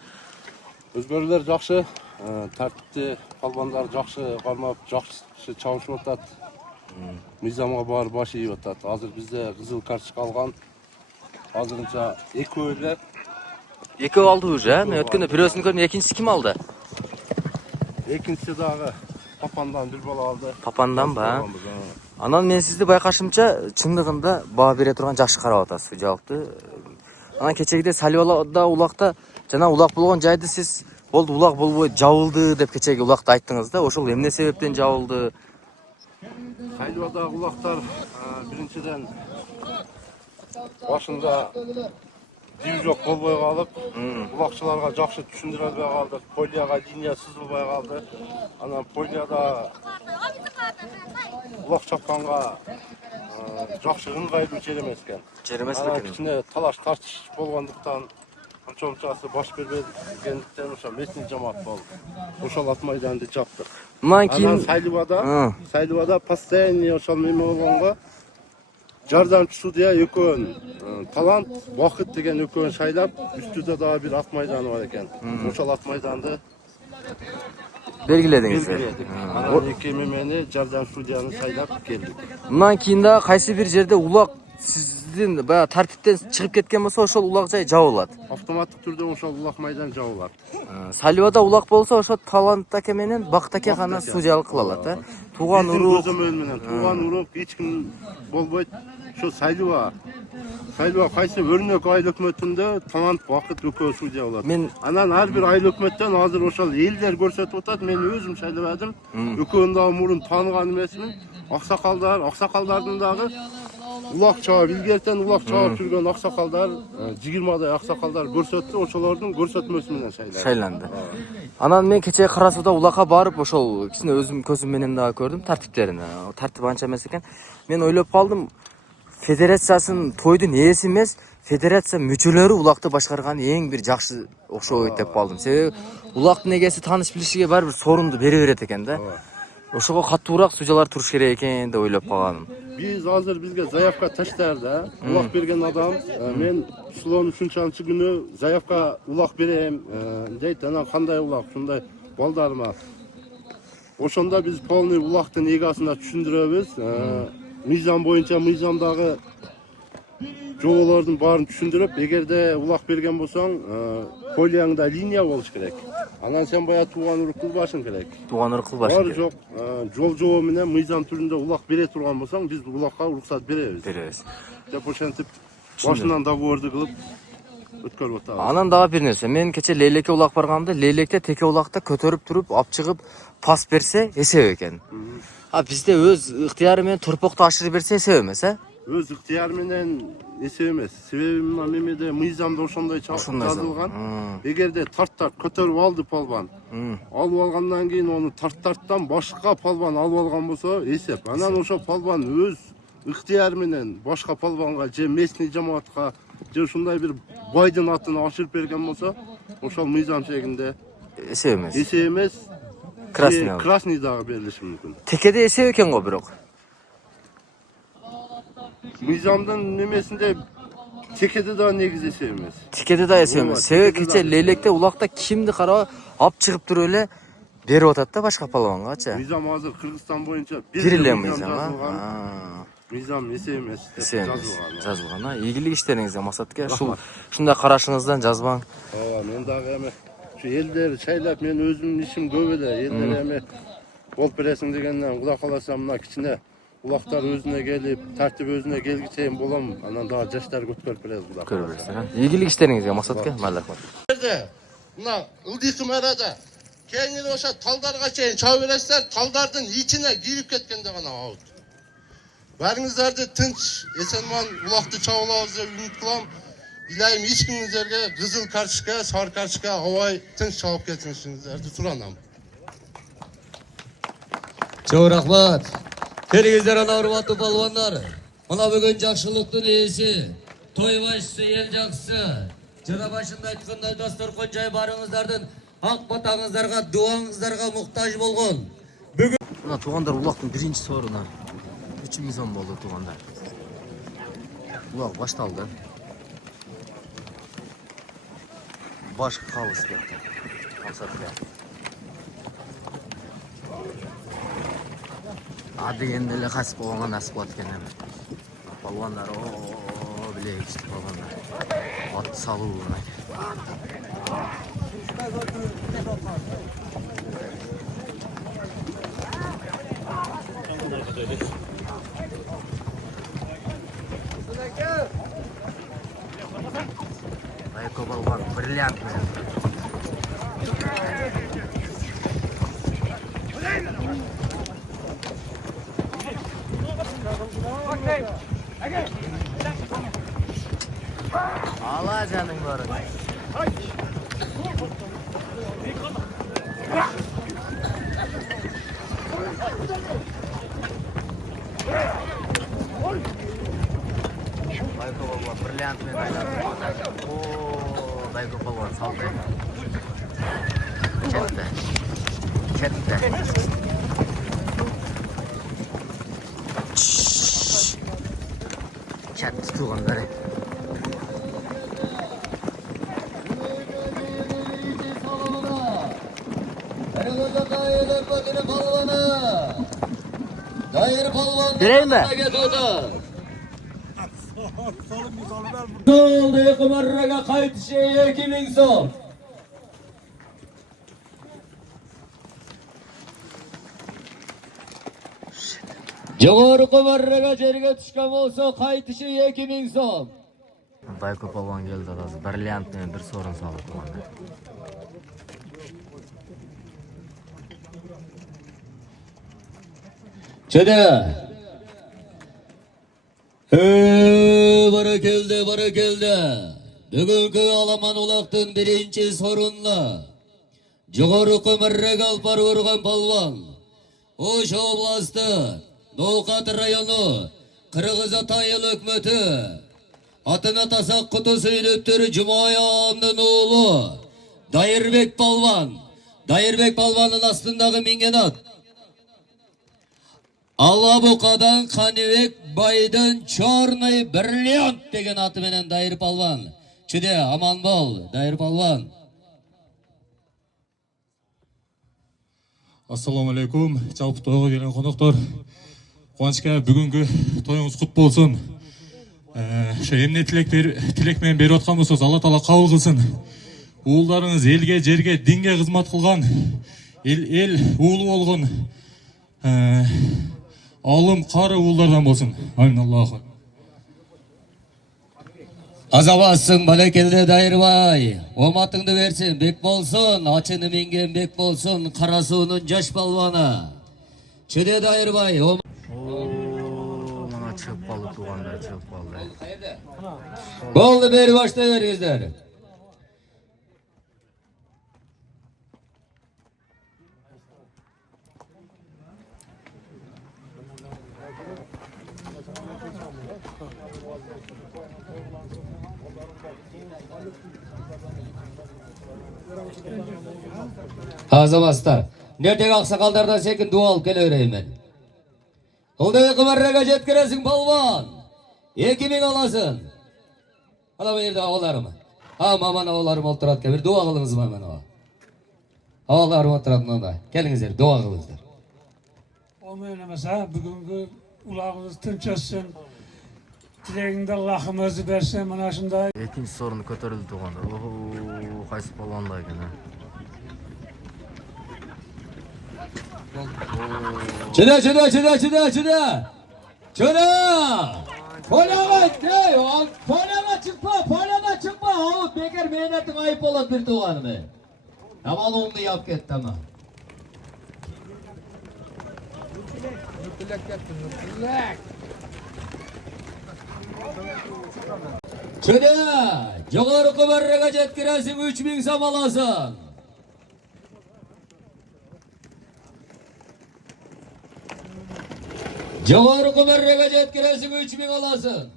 Өзгөрүүлөр жакшы, тартипти балбандар жакшы кармап, жакшы чабышып атат. Мыйзамга баары баш ийип атат. Азыр бизде кызыл карточка алган. Азырынча экөө эле. Экөө алды уже, а? Мен өткөндө бирөөсүн көрдүм, экинчиси ким алды? Экинчиси дагы Папандан бир бала алды. Папандан ба? Анан мен сизди байкашымча чындыгында баа бере турган жакшы карап атасыз жабыкты. Анан кечегиде Салибалада улакта жана улак болгон жайды сиз болду улак болбой жабылды деп кечеги улакты айттыңыз да. Ошол эмне себептен жабылды? Салибадагы улактар биринчиден башында движок болбой калып, улакчыларга жакшы түшүндүрө албай калдык. Полияга линия сызылбай калды. Анан полияда улак чапканга жакшы ыңгайлуу жер эмес экен. Жер эмес Анан экен. кичине талаш тартыш болгондуктан анча-мунчасы баш бербегендиктен ошо местный жамаат болду. Ошол ат майданды жаптык. Мындан Анан кийин Салибада постоянный ошол неме болгонго жардамчы судья экөөнүн талант, бакыт деген экөөнүн шайлап, үстүдө дагы бир ат майданы бар экен. Ошол ат майданды белгиледиңиз. анан эки мемени жардамчы судьяны шайлап келдик. Мындан кийин да кайсы бир жерде улак сиздин баягы тартиптен чыгып кеткен болсо ошол улак жай жабылат. Автоматтык түрдө ошол улак майдан жабылат. Салибада улак болсо ошо талант аке менен бакыт аке гана судьялык кыла алат, а? Тууган урук менен тууган урук эч ким болбойт. Ошо Салиба кайсы өрнөк айыл өкмөтүндө талант, бакыт экөө судья болот. Анан ар бир айыл өкмөттөн азыр ошол элдер көрсөтүп атат. Мен өзүм шайлабадым. Экөөнүн дагы мурун тааныган эмесмин. Аксакалдардын дагы улак чабып, илгертен улак чабып жүргөн аксакалдар, 20дай аксакалдар көрсөттү, ошолордун көрсөтмөсү менен шайланды. Анан мен кечээ Кара сууда улакка барып ошол кичине өзүм көзүм менен дагы көрдүм тартиптерин. Тартип анча эмес экен. Мен ойлоп калдым, федерациясынын тойдун ээси эмес, федерация мүчөлөрү улакты башкарган эң бир жакшы окшойт деп калдым. Себеби улактын эгеси тааныш билишиге баары бир сорунду бере берет экен да. Ошого каттуураак судьялар туруш керек экен деп ойлоп калганым. Биз азыр бизге заявка таштар да. Улак берген адам, мен Сулоонун 3-күнү заявка улак берем дейт. Анан кандай улак, ушундай балдарыма. Ошондо биз полный улактын эгасына түшүндүрөбүз. Мыйзам боюнча мыйзамдагы жоболордун баарын түшүндүрүп, эгерде улак берген болсоң, полияңда линия болуш керек. Анан сен бая тууган урук кылбашың керек. Туган ырык кылбаш Бар жок, жол жобо менен мыйзам түрүндө улак бере турган болсоң, биз улакка уруксат беребиз. беребиз. Деп ошентип башынан договорду кылып өткөрүп атабыз. Анан дагы бир нерсе. Мен кече лейлекке улак барганда, лейлекте теке улакта көтөрүп туруп, алып чыгып пас берсе эсеп экен. А бизде өз ыктыяры менен торпокту ашырып берсе эсеп эмес, Өз ыктыяр менен эсеп эмес. Себеби мына мемеде мыйзамда ошондой жазылган. Эгерде тарт көтөрүп алды палбан. Алып алгандан кийин onu тарттан башка палбан алып алган болсо эсеп. Анан ошо палбан өз ыктыяр менен башка палбанга же местный жамаатка же ушундай бир байдын атына ашырып берген болсо, ошол мыйзам чегинде эсеп эмес. эсеп эмес. Красный. Красный дагы берилиши мүмкүн. Текеде эсеп экен го бирок. Мыйзамдын немесинде текеде дагы негиз эсеп эмес. Текеде да эсеп эмес. Себеби кече лейлекте улакта кимди караба алып чыгып туруп эле берип атат да башка палвангачы. Мыйзам азыр Кыргызстан боюнча Бир эле мыйзам, Мыйзам эсеп эмес деп эсеп эмес. жазылган. Жазылган. Ийгилик иштериңизге Масатке. Ушундай карашыңыздан жазбаң. Ооба, мен дагы эме şu элдер шайлап мен өзүмдүн ишим көп эле. Элдер эме болуп бересиң дегенден Кудай кааласа мына кичине улактар өзүнө келип, тартип өзүнө келгичейин болом. Анан дагы жаштар көтөрүп беребиз Кудай. Көрөбүрсүң. Ийгилик иштериңизге Масатке. Майлахмат. Мына ылдыйкы арада кеңири ошо талдарга чейин чабып бересиздер, талдардын ичине кирип кеткенде гана аут. Барыңыздарды тынч, эсен-аман улакты чабып алабыз деп үмүт кылам. Илайым эч кимиңиздерге кызыл карточка, сары карточка албай тынч чабып кетиңиздерди суранам. Чоң рахмат. Келиңиздер ана урматтуу балбандар. Мына бүгүн жакшылыктын ээси, той башчысы, эл жакшысы. Жана башында айткандай дасторкон жай барыңыздардын ак батаңыздарга, дуаңыздарга муктаж болгон. Мына туугандар улактын биринчи сооруна 3 сом болду туугандар. Улак башталды. Башкы калыс кетти. Масатке. Дегенде эле касып болгонго насып кылат экен эми. Балбандар биле ичти балбандар. Ат салуу мына. Дайко балбан бриллиантный. Ала жаның барын. Дайко балбан бриллиантный айлады. Дайко балбан салды. Кетті. Кетті туғандар. Vereyim mi? Sol deyiqi marraga qaytishi 2000 so'm. Jog'orqi marraga jerga tushgan bo'lsa qaytishi 2000 so'm. Dayko polvon keldi hozir. Brilliantni bir so'rin solib qo'ydi. Chada. Barakeldi. Bugungi Alaman uloqdan birinchi so'rinla Jog'orqi marraga alpar urgan polvon. O'sh oblasti, No'qat rayoni, Qirg'iziston el hukumati Atına tasak kutusu ilüktürü Cumaya'nın oğlu Dayırbek Palvan. Dayırbek Palvan'ın aslındağı mingenat. Alabuqadan Kanibek Baydın Çornay Brilliant degen atı menen Dayır Palvan. Çüde aman bol Dayır Palvan. Assalamu alaikum. Жалпы тойға келген қонақтар. Қуанышқа бүгінгі тойыңыз құт болсын. Ошо эмне тилек менен берип аткан болсоңуз Алла Таала кабыл кылсын. Уулдарыңыз элге, жерге, динге кызмат кылган, эл уулу болгон алым кары уулдардан болсун. Амин. Аллаху. Азабатсың Балекелде Дайырбай. Оматыңды берсин, бек болсун, ачыны менген бек болсун, кара суунун жаш балбаны. Чыде Дайырбай. Мана чыгып калды туугандар, чыгып калды. Болду, бери баштай бериңиздер. Азаматтар, нертеги аксакалдардан секин дуа алып келе берейин мен. Кылдыбек кымаррага жеткиресиң балбан. 2000 аласың. Ана бу жерде агаларым. Маман агаларым олтурат ке, бир дуа кылыңыз маман ага. Агаларым отурат мында. Келиңиздер, дуа кылыңыздар. Olmayan emese bugünkü ulağımız tınç etsin. Dileğinde Allah'ım özü versin. Bana şunda Экинчи сорунду көтөрүлдү туугандар. Кайсы балбанда экен, Çıda. Polyama çıkma. O bekar mehnetim ayıp olan bir tuğanımı. Aman onu yap ket tamam. Çıda. Joğarı kıvarraga jetkiresin 3000 sam alasın. Joğarı kıvarraga jetkiresin 3000 alasın.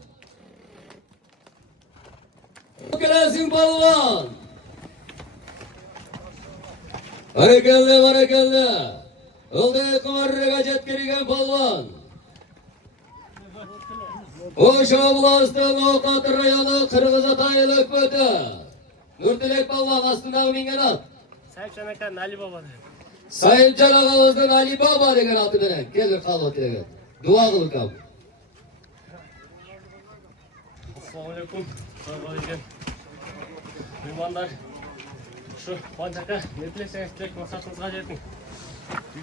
Kiresin balvan. Barakallah. Oldu kıvarraga jetkirigen balvan. Oşo Oblastın Oqat rayonu Kırgızatay Lökbötü. Nurtilek balvan astındağı mingen at. Sayıpcan akan Ali Baba. Sayıpcan ağamızdan Ali Baba degen atı benen. Gelir kalvat degen. Dua kılın kal. Assalamualaikum. Assalamualaikum. Mehmanlar. Şu Pancaka ne bileseniz tilek maksatınızga jetin.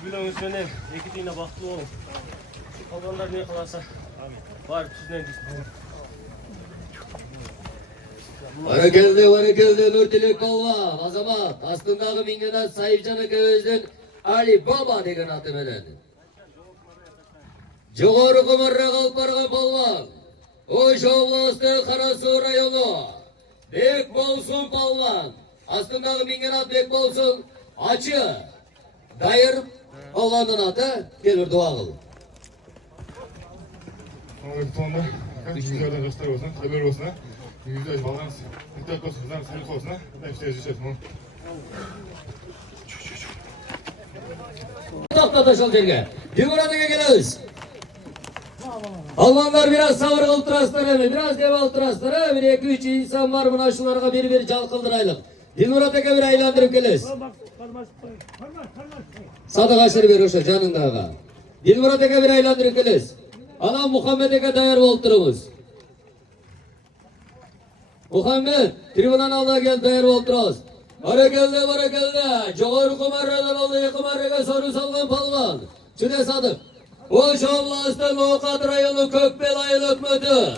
Büyülöңүз менен эки тыйына бактылуу болуң. Şu kalгандар не кыласа. Бар түзүнөн түзүн. Barakallah Nurtilek balvan. Azamat. Astındağı mingen at Sayıpcan ağamızdan Ali Baba degen atı benen. Joğarı kımarra kalıp bargan balvan. Oşo Oblastı Karasu rayonu. Bek bolsun balvan. Astındağı mingen at bek bolsun. Açı. Dayır balvanın atı. Gelir dua kıl. Sonunda güzelden göster olsun, haber olsun. Güzel balans, dikkat olsun, sağlık olsun. Hepsi yaşayacağız. Tahtata şol жерге. Dimurataga kelemiz. Almanlar biraz sabır kılıp turasızlar hemen, biraz deb alıp turasızlar. 1-2-3 insan var buna şularga bir jalkıldıraylık. Dimurataga bir aylandırıp kelesiz. Sadık aşırı bir oşo janındaga. Dimurataga bir aylandırıp kelesiz. Ana Muhammed'e dayar bolup turumuz. Muhammed, tribunan alına gel dayar bolup turabız. Barakallah. Joğarı kumarradan oldu kumarraga soru salgan palvan. Çüde Sadık. Oşo Oblastın Oqat rayonu Kökbel ayıl ökmötü.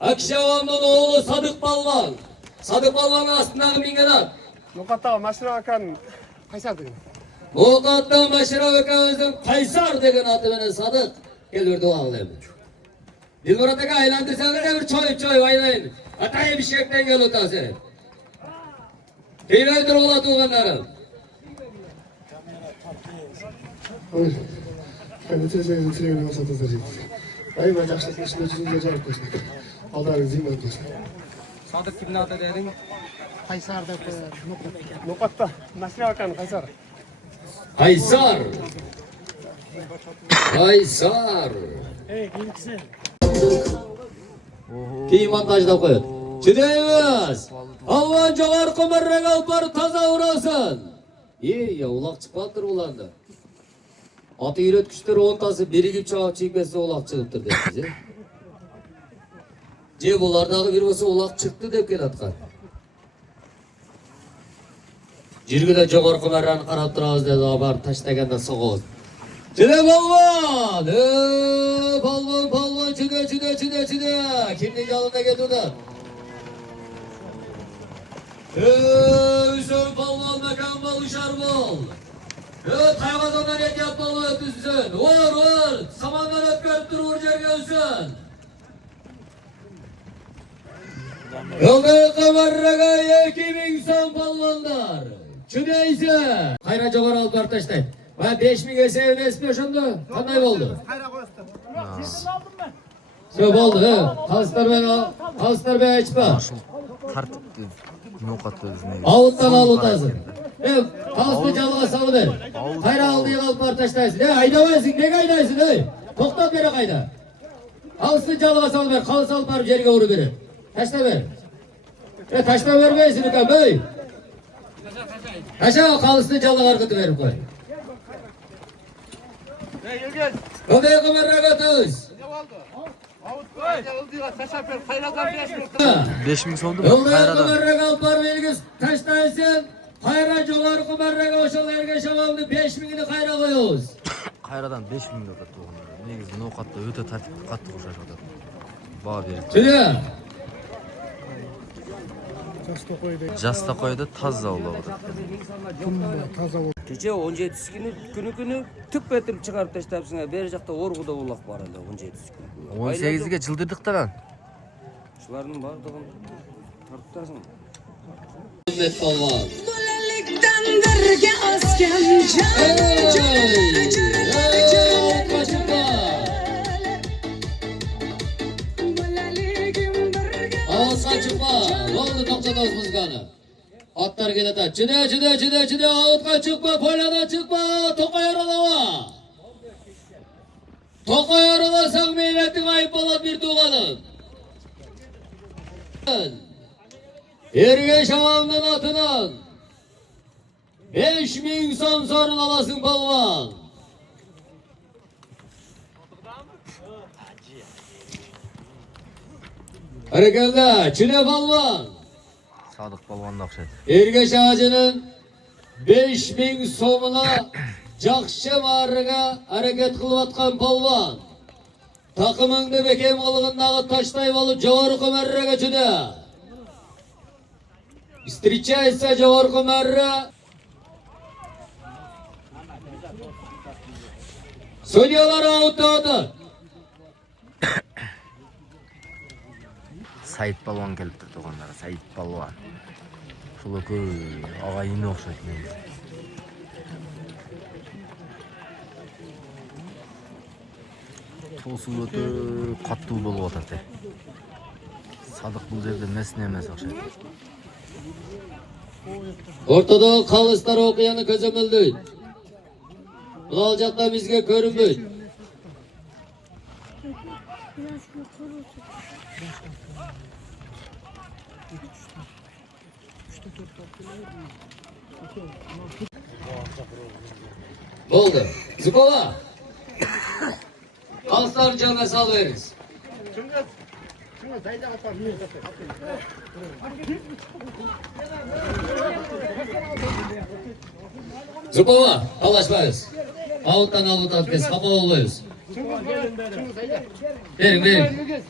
Akşavamdın oğlu Sadık palvan. Sadık palvanın astındağı mingen at. Nokata maşına akan Kaysar dedim. Oqat'tan Maşira ökağımızın Kaysar degen atı benen Sadık. Gel bir dua kıl hemen. Dilmurat'a aylandırsan da bir çoy oynayın. Atayı bir şekten gel otan seni. Kıymetli ola tuğanlarım. Kendisi tüyünü satılacak. Ay ben yaşlıkın içinde cüzünce cevap koşmak. Aldarın zimmet koşmak. Sadık kimni adı dedin? Kaysar'da Nokata maşına akan Kaysar. Kaysar. Keyin montajlap koyun. Çideyimiz. Alvan joğar kumarraga alıp barıp taza urasın. Ya ulak çıkmaktır ulanda. Atı üretküçleri 10 birigip çağıp çekmesi ulak çıkıptır deyimiz. же булардагы бир болсо улак чыкты деп келаткан. Жүргүдө жогорку марраны карап турабыз деп барып таштаганда согобуз. Чыда балбан! Балбан, чыда. Kimning жалында кетууда? Hüseyin balbon mekan bol, uşar bol. Tayvazondan ehtiyat bol ötüsün. Vur. Samandan öpkörüp durur jerge Hüseyin. Yolda kamarraga 2000 son balbonlar. Çüdeyse. Hayra jogor alıp barıp taştayt. 5000 ese emesmi oşondo? Kanday boldu? Şö boldu, kalstar ben açma. Tartipti noqatı özüne. Avuttan avutazın. Kalsını çalığa salıver. Hayra aldığı alıp barıp taştaysın. Aydamayasın, ne kaydaysın? Toktan beri kayda. Kalsını çalığa salıver, kalıs alıp barıp jerge vuru verir. Taşla ver. Taşla vermeysin ukan bey. Taşa kalsını çalığa arkıtı verip koy. Odaya kamerra götüz. 5000 so'mdi. Odaya kamerra alıp barıp vergis taştaysın. Hayra jogar kamerraga oşol erge şamaldı 5000'ini hayra koyuyoruz. Qayradan 5000 noqat to'g'anlar. Negizi noqatda o'ta tartibli qattiq o'xshashadi. Baho berib. Şöyle. Jasta qo'ydi, toza bo'ladi. Kecha 17 күнү түп етіп шығарып таштапсың. Бер жақта Оргуда улак бар эле 17 күнү. 18ге жылдырдык таган. Шулардын бардыгын тарттасың. Hizmet balvan. Ağızdan çıkma. Oldu 99 mızganı. Atlar gelede. Çide. Ağızdan çıkma. Poyladan çıkma. Tokay aralama. Tokay aralasan meyletin ayıp olan bir tuğanın. Erge şamanın atından 5000 son sorun alasın balvan. Harekelde çile balvan. Sadık balvanda o'xshaydi. Erge şağacının 5000 somuna jakşı marıga hareket kılıvatkan balvan. Takımında bekem kılığındağı taştay balı jogorku marraga çide. Встречается жогорку марра. Судьялар аутады. Sayit balvon kelibdi to'g'anlar. Sayit balvon. Şul көй ag'ayini o'xshaydi negizi. To'su o'ta qattiq bo'lib o'tadi. Sadık bu жерде mesne emas o'xshaydi. Ortada kalıslar okuyanı közömüldü. Bu alacakta bizge körünbüd. Oldu. Zukova. Kalıslar canına sal veririz. Zupova, anlaşmayız. Avuttan kes, kapı olmayız. Verin.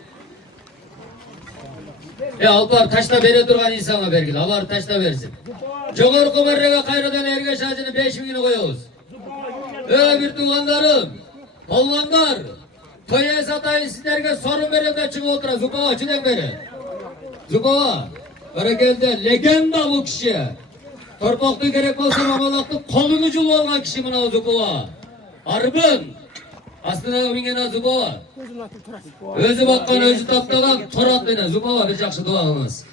Alpar taşla beri durgan insana vergil, avar taşla versin. Jogorku marraga kayradan erge şacını 5000'ini koyuyoruz. Bir tuğanlarım, polvanlar. Toya satayın sizlerge sorun veremden çıkıp otura. Zupova çiden beri. Zupova. Harekelde legenda bu kişi. Torpaklı gerek olsa mamalaklı kolunu culu olgan kişi mına Zupova. Arbın. Aslında mingen Zupova. Özü bakkan, özü taptagan toratlıyla Zupova bir jakşı duağınız.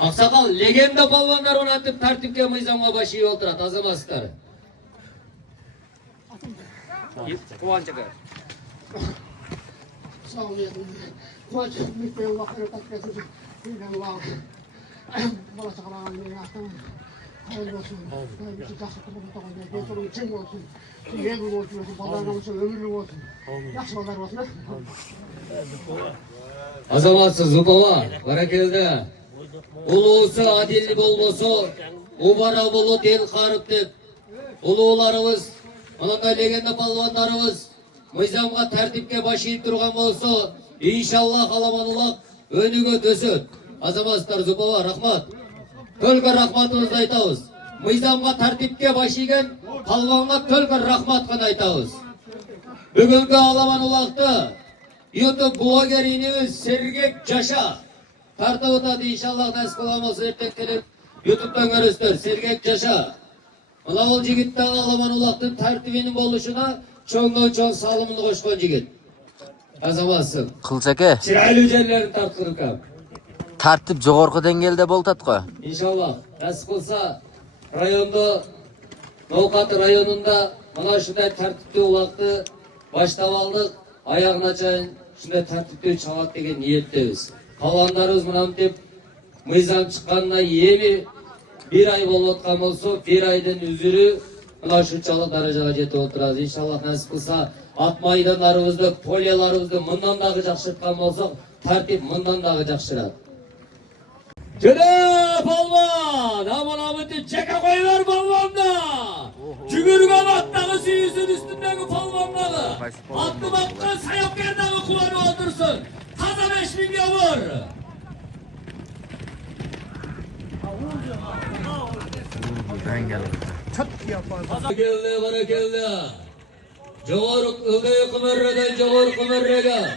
Aksakal legenda balvanlar onu atıp tartipke mıyzamga başı oturat. Azamasızlar. Kuvan çıkar. Sağ olun. Kuvaç, mütbeyi Allah kırıklat getirdi. Bilmem Allah. Bana sakalan yeri attım. Hayırlı olsun. Bir şey jakşı kırmızı toğun diye. Götürün için olsun. Yemin olsun. Ballarına olsun. Ömürlü olsun. Yakşı ballar olsun. Azamatsız Zupava, barakelde. Ulusu adilli bolbosu, ubara bolu del karıp dep. Ulularımız, ananda legenda palvanlarımız, mıyzamga tertipke başıyıp durgan bolsa, inşallah alamanulak önüge dösün. Azamatsızlar Zupava, rahmat. Tölgür rahmatımızды айтабыз. Мыйзамга тартипке башыйген палванга тölgür rahmatkаны айтабыз. Бүгүнкү аламан улакты YouTube блогеринибиz Сергек Жаша тартып атат, иншаллах насип кылган болсо эртең келип YouTube'дан көрөсүздөр. Сергек Жаша. Мына бул жигит да аламан улактын тартибинин болушуна чоңдон чоң салымын кошкон жигит. Азаматсың. Кылчаке. Чырайлуу жерлерин тарткырып. Тартип жогорку деңгээлде болуп атат го. İnşallah nasip kılsa rayonda, Novkat rayonunda mana şunday tertipli ulaqtı baştab aldık, ayağına çayın şunday tertipli çalat degen niyetteyiz. Kalanlarımız mınam dep mıyzam çıkkanına yemi bir ay bolup atkan bolsa, bir aydan üzürü mana şunçalык darajaga жетип отурабыз. İnşallah nasip kılsa at maydanlarımızды, polyalarımızды мындан дагы жакшырткан болсок, тартип мындан дагы жакшырат. Cüde palvan, aman ameti çeke koyuver palvanla. Cügürgen attағы süyüsün üstündeki palvanları. Attı bakka sayap yerden kulağını otursun. Taza 5000 vur. Geldi, bana geldi. Jogoruk ılgayı kımerreden jogoruk kımerrega.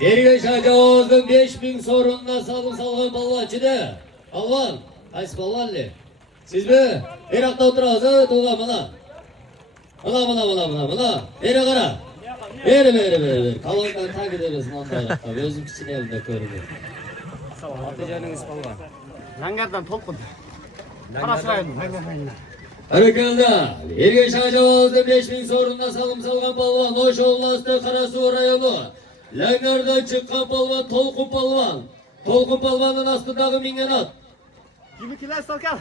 Ergeç Hacavaz'ın 5000 sorununa salım salgan balvaçıda. Balvan, qaysi balvanli? Siz mi? Bir hafta oturağız ha, tuğla mana. Mana. Beri qara. Beri. Kalondan takip edebilirsin ondaylıqta. Özüm kichine elimde körünür. Аты-жөнүңүз балбан? Langardan Tolkun. Karasırayın. Harekelde. Ergeç Hacavaz'ın 5000 sorununa salım salgan balvan. Oş oblastı Karasuvar rayonu. Langardan çıkan palvan Tolkun palvan. Tolkun palvanın astındağı mingen at. 22 Stalkan.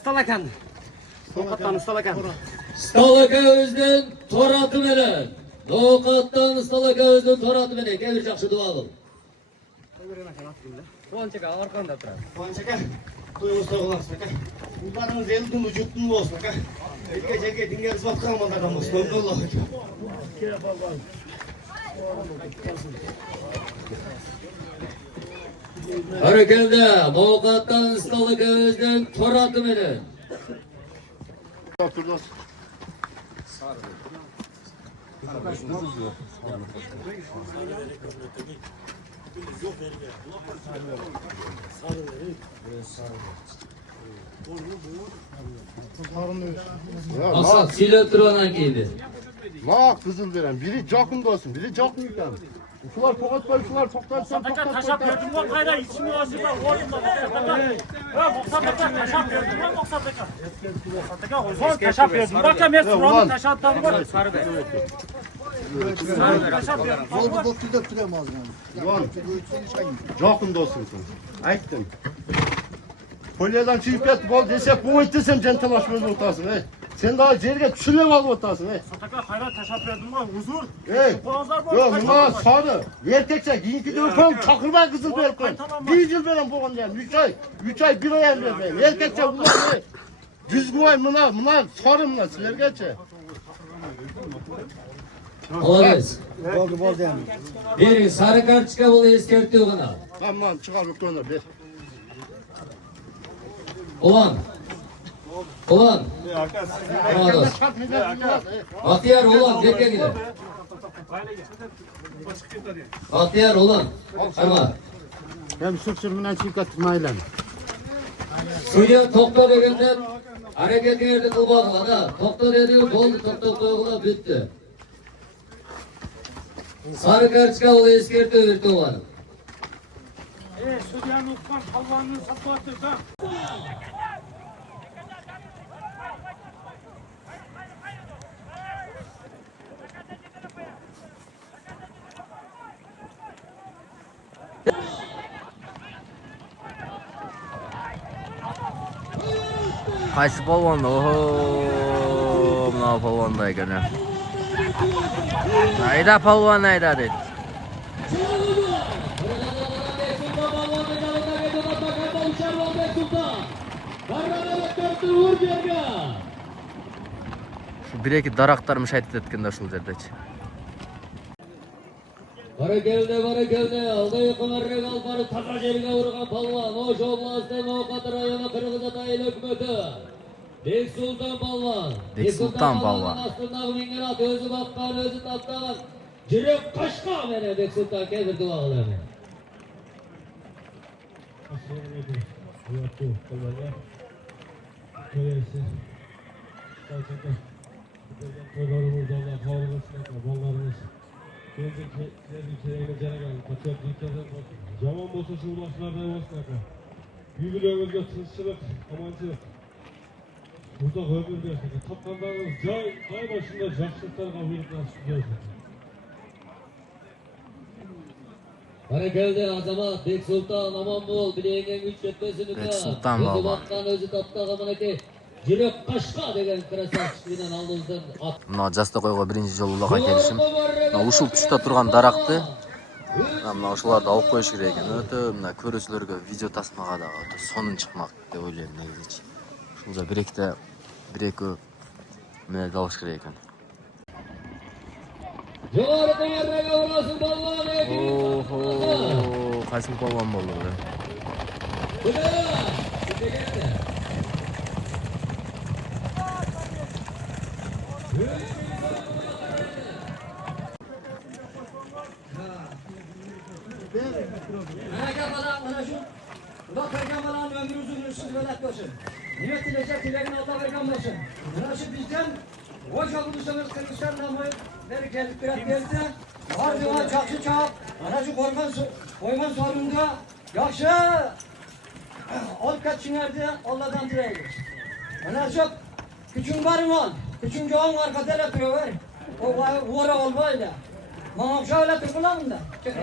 Stalakan. Tolkattan Stalakan. Stalaka özden toratı menen. Novkattan Stalaka özden toratı menen. Gelir жақсы dua kıl. Куанчака арканда турат. Куанчака. Toyunuzda olasın. Ularınız eldin mi juttun mu olsun. Erke dingeriz batkan mallardan olsun. Allah. Harekelde. Novkattan Stalaka özden toratı menen. Aslan silip durandan keydi. Mak kızıl veren. Biri jakında olsun, biri jakın yıkan. Şular tokatpay, şular toktatsan tokatpay. Taşap verdim var kayda içimi açıda orada. Moksadaka taşap verdim var Moksadaka. Moksadaka taşap verdim. Bak ya ben suranı taşap tadı var. Sarı be. Taşap verdim. Oldu boktu döktürem ağzına. Ulan, jakında olsun sen. Ayttım. Polyadan çıkıp yat bol desek bu desem jantalaş böyle otasın. Sen daha jerge çülep alıp otasın. Sataka hayra taşap verdim var huzur. Yok buna sarı. Erkekse giyinki de öpüm çakırma kızıl verip. Bir yıl veren boğan yani. 3 ay 1 ay vermeyin. Erkekse bunlar ne? Düzgün ay mına sarı mına siler geçe. Olabilir. Oldu yani. Bir sarı kartçıka bol eskertiyor bana. Tamam çıkar gönder ver. Ulan. Bahtiyar ulan bekle gider. Bahtiyar ulan. Harma. Hem sürçürmünden çıkartmayla. Suya tokta degenden hareket yerdi kılbağına da. Tokta dedi oldu tokta bitti. Sarı kartçıka bol eskertiyor verdi ulan. Sudiyan Ukman kalvanını satı atırsa. Qaysi polvonda? Oho, mına polvonda ekan. Ayda polvon ayda dedi. Şu bir-iki daraktarmış aytıp etkende uşul жердечи. Barakelde. Alday Kımarrek Alparı taka жерге vurgan palvan. Oş oblastın Oqat rayonu Kırgız Ataylı hükümeti. Bek Sultan palvan. Bek Sultan palvan. Astındağı mingen at özü bakkan, özü taptağın. Jirek kaşka mene Bek Sultan kevirdi bağlarını. Zaman bolsa şu ulaşlarda olsun aka. Yügülöңүзгө тынччылык, аманчылык. Uzak ömür versin. Tapkandağınız day başında жақсылықтарға бұйрық nasip болсын. Barakelde azamat, Bek Sultan aman bol, bileğingen güç yetmesin uka. Bek Sultan Özü baba. bakkan, özü taptağın amanaki. Jirek kaşka degen krasavчылыгынан алдыңыздан at. Мына жаста койго биринчи жолу улакка келишим. Мына ушул тушта турган даракты мына ушуларды алып коюш керек экен. Өтө мына көрүүчүлөргө видео тасмага да өтө сонун чыкмак деп ойлойм негизичи. Ушулда bir-iki mene alış керек экен. Жогору Кыmarrega урасың балван Кайсы балван болду бу? Mana şu Ulan Peygamber'in ömrü uzun üstü velat olsun. Nimet dileyecek dileğini Allah vergan olsun. Mana şu bizden hoca buluşumuz Kırgızistan'dan beri gelip biraz geldi. Ardına çakşı çap. Mana şu koyman sorunda yakşı ol kaçınlardı Allah'tan dileğiz. Mana şu küçük varım ol. Küçük çoğun arkada da duruyor. O vura olmayla. Mana şöyle tıkılamın da. Çekil.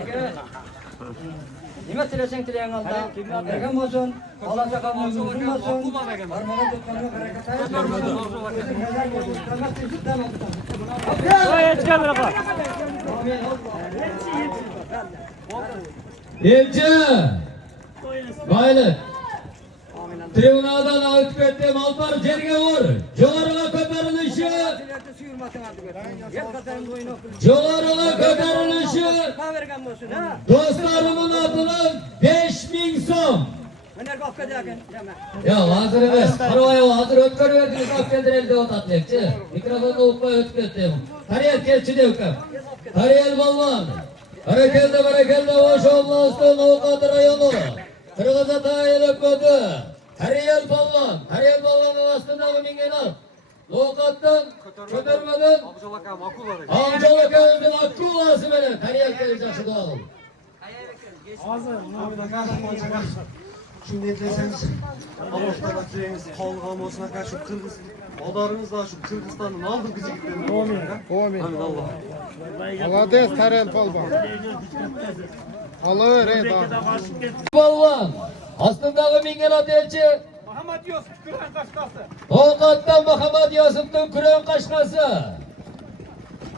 Nimet dilesen dileğin Allah. Bergen olsun. Allah çakamın uzun olsun. Armağan tutmanı bereket ayet. Güzel olsun. Kırmak tüzük devam Elçi! Bayılık! Tribunadan alıp ettim Alpar Cerge vur! Joğarıla kötürülüşü! Joğarıla kötürülüşü! Dostlarımın adına 5000 som! Ya hazır emes, Karvaya hazır ötkör verdiniz, afkendir elde otat lekçi. Mikrofonu okuma ötkör ettim. Tariyel kelçi de öküm. Tariyel balvan. Barakelde hoş oblastın Oqat rayonu. Kırgız Ataylı hükümeti. Tariyel balvan. Tariyel balvanın astındağı mingen at. Oqat'tan kötürmeden Avcalaka'nın akkulası menen. Tariyel kelçi aşı da alın. Hazır. Şimdi etleseniz Allah'tan atlayınız, kavgam olsun arkadaşlar Kırgız. Odarınız da şu Kırgızistan'ın aldı bizi gidelim. Amin. Amin Allah. Молодец, Тарел Балбан. Alır ey daha. Balvan. Astındağı mingen at elçi. Muhammed Yusuf Küren Kaşkası. Oqat'tan Muhammed Yusuf'un Küren Kaşkası.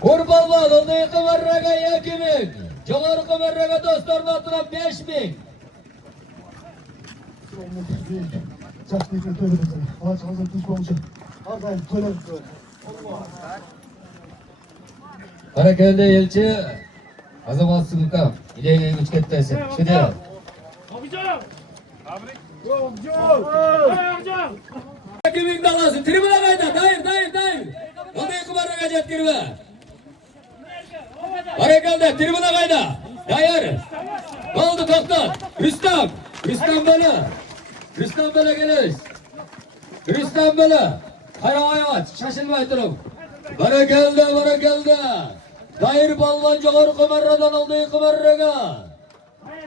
Kurbalvan oldu Kımarrega 2000. Joğarı Kımarrega dostlarının adına 5000. Barakelde elçi azamat sıkıkam. İleğine güç kettesin. Şöyle. Abicam. Abicam. Kimin dalası? Tribuna kayda. Dayır. Oldu Kımarrega jet girme. Barakelde tribuna kayda. Dayır. Oldu toktan. Rüstem böyle geliş. Rüstem böyle. Hayır şaşılmay durun. Barakelde. Dayır balvan Joğarı Kımarra'dan oldu Kımarrega.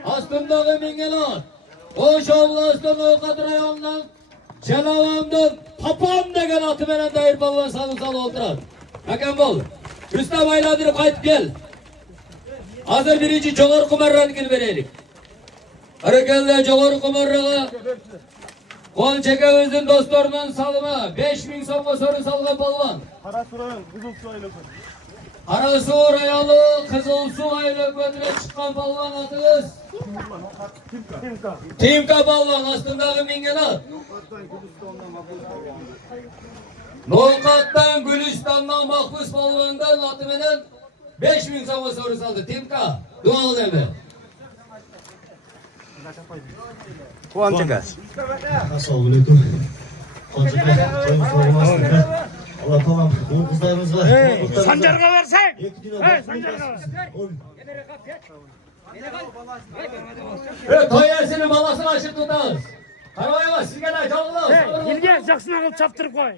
Astındağı mingen at. Oş oblastın Oqat rayonundan Celavam'dan Papam degen atı menen dayır balvan salı oturan. Hakem bol. Rüstem ayladırıp kayıp gel. Hazır birinci Joğarı Kımarra'nın gül vereylik. Barakelde Joğarı Kımarra'ga Kol çekemizin dostlarının salımı 5000 somga soru salgan balvan. Para sorayım, kızıl su aylasın. Karasu Rayalı Kızılsu Aylökmeti'ne çıkan balvan atınız. Timka balvan astındaki mingen at. Nokat'tan Gülistan'dan Mahpus balvandan atı menen 5000 sama soru saldı. Timka dualı deme. Kuantika. Assalamualaikum. Allah tamam. Bu kızlarımız var. Sancarga versen. Sancarga. Toy yersinin balasını aşık tutağız. Karavaya bak sizge de çalgılar. Yilge jaksın alıp çaptırıp koy.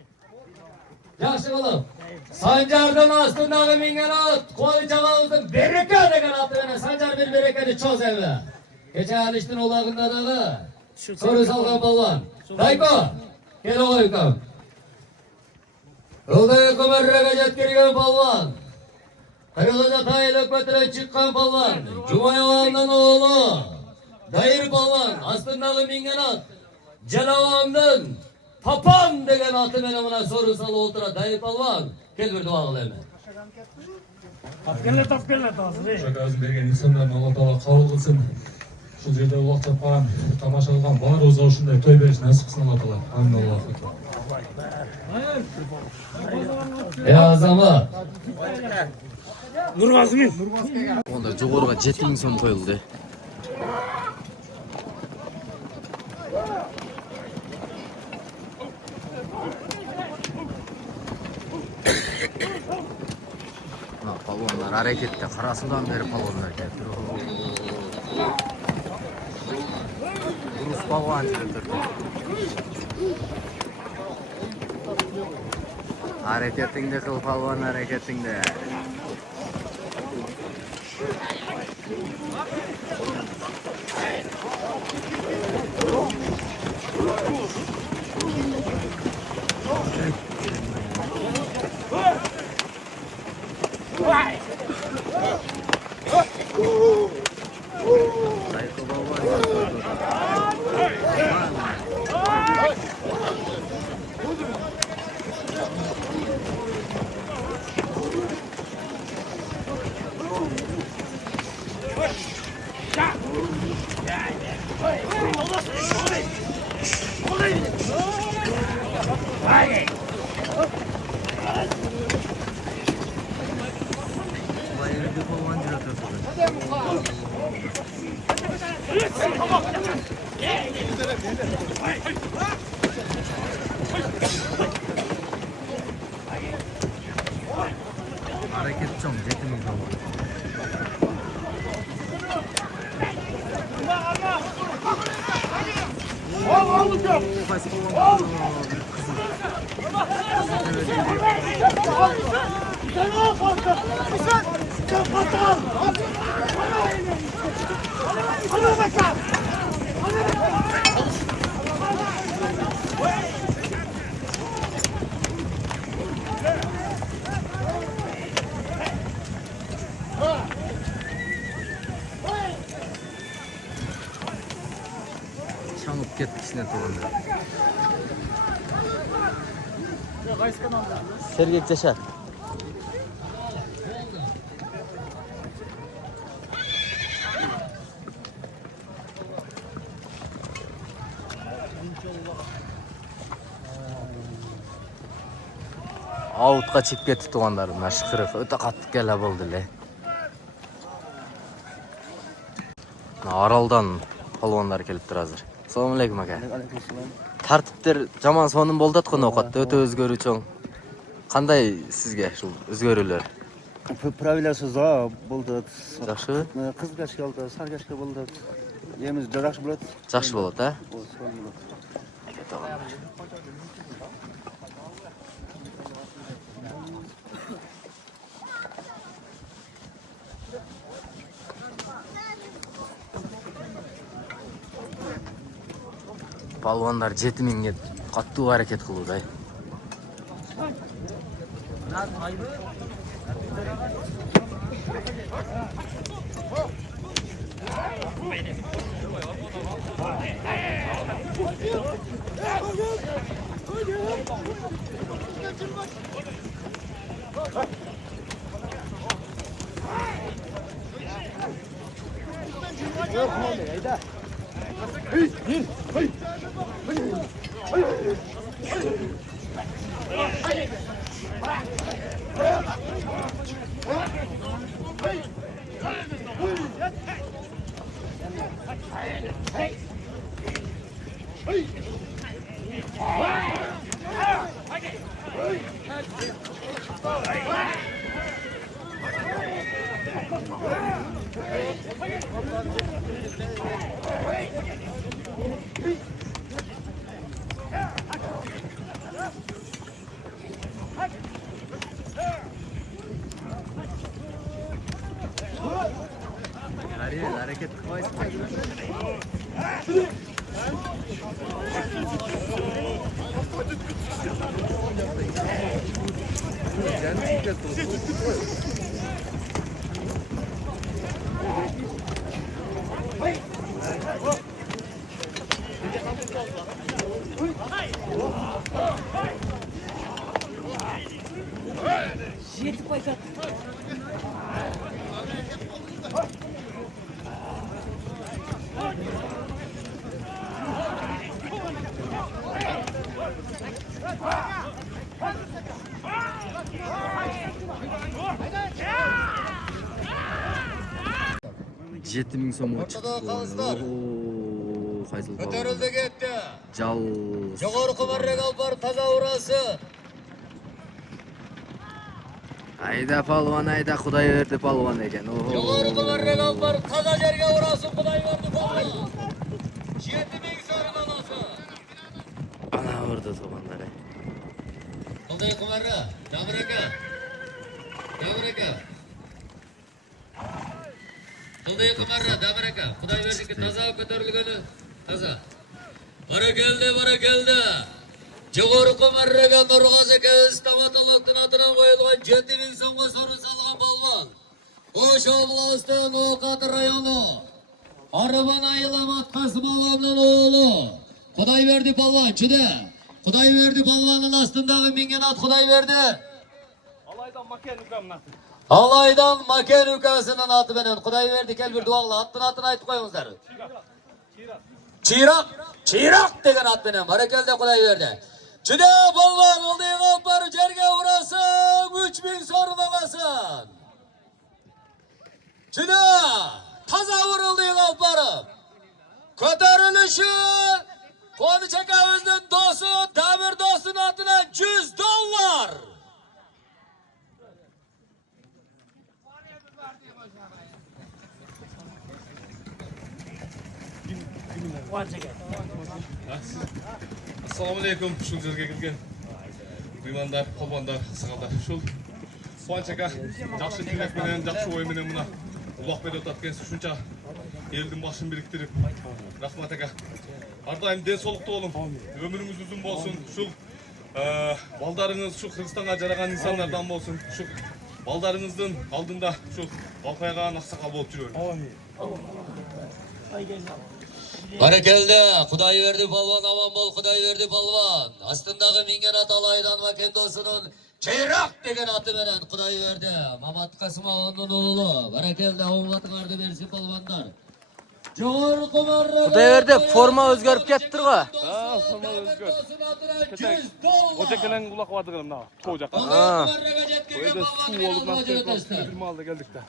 Yaxşı oğlum. Sancardan astındaki mingen at. Kolu çağağımızın bereke degen atı bana. Sancar bir berekeni çoğuz evde. Geçen alıştın olağında dağı. Soru salgan balvan. Dayko. Gel oğlum yukam. Yolda kömerrege jetkirgen balvan. Kırgıza tayılık ötüre çıkan balvan. Cumayağımdan oğlu. Dayır balvan. Astındaki mingen at. Cenavamdan. Papan degen atı bana buna soru salı otura dayı balvan. Gel bir dua kıl hemen. Tapkelle tazır. Uşak ağzın bergen insanların Allah Taala kabul kılsın. Şu жерде улақтап барған тамаша қылған барлығымызға ушундай той беришин насип кылсын Алла Таала. Амин Аллаху акбар. Ya azama. Nurgazmin. Onda жогоруга 7000 сом коюлду. Palvonlar harekette. Karasudan beri palvonlar geldi. Rus palvancılıktır. Hareketinde kıl palvan hareketinde. Hareket çok zetimi kaldı. Çamık ketmişine to'g'rildi. Sergek Yaşar. Outqa chiqib ketdi tuğanlarım. Shikirov o'ta qattiq gala bo'ldi le. Araldan palvonlar kelibdir hozir. Assalomu alaykum aka. Alaykum. Tartiblar jamon sonun bo'ldi atqon ovqatda o'ta o'zgaruvchan. Qanday sizga shu o'zgaruvlar? Правиласы за bo'ldi. Yaxshi. Qizgashga oldi, sargashga bo'ldi. Yemiz yaxshi bo'ladi. Yaxshi bo'ladi, ha? Palvonlar 7000 ga qattiq harakat qiluvdi. Hareket kılmayız. Жеті мың сомға Ортада қалыздар. Қайсыл Көтерілді кетті. Жал. Жоғарғы маррек алып бар таза урасы. Айда палван, айда Құдай берді палван екен. Жоғарғы маррек алып бар таза жерге урасы Құдай берді палван. 7000 сорын анасы. Ана ұрды соғандар. Құдай құмарра, Дамырека. Құдай құмарра, Дамырека. Құдай бердікі таза көтерілгені. Таза. Бара келді. Жоғарғы маррega Нұрғазы кәз стоматологтың атынан қойылған 7000 сомға сорын салған палван. Ош областың Оқаты районы. Арыбан Айламат Қасымовның оғлы. Құдай берді палван, чүді. Құдай берді палванның астындағы менген ат Құдай берді. Алайдан Макен үкәсінің аты бенен Құдай берді. Кел бір дуағылы атын айтып қойыңыздар. Чирақ деген ат бенен барекелді Құдай берді. Чүде палван ұлдыға бар жерге ұрасың, 3000 сорын аласың. Чүде таза ұрылдыға барып. Көтеріліші Қуаныш акабыздың досы, Дамир досының атынан $100. Assalamu alaikum. Şul жерге келген меймандар, палвандар, сығалдар. Шул Қуаныш ака жақсы тілек менен, жақсы ой менен мына улақ беріп жатқан ушунча елдің башын біріктіріп. Рахмат ака. Ардайым денсаулықты болың. Өміріңіз ұзын болсын. Шул балдарыңыз шу Қырғызстанға жараған инсандардан болсын. Шу балдарыңыздың алдында шу балқайған ақсақал болып жүрген. Барекелді, Құдай берді палван, аман бол, Құдай берді палван. Астындағы менген ат Алайдан Макен досының Чайрақ деген аты менен Құдай берді. Мамат Қасымовның ұлы. Барекелді, оңлатыңарды берсін палвандар. Құдай берді, форма өзгеріп кеттір ғой. Форма өзгеріп. Отекелен құлақ бардығым на, тоу жаққа. Ойда су олып насты малды келдік та.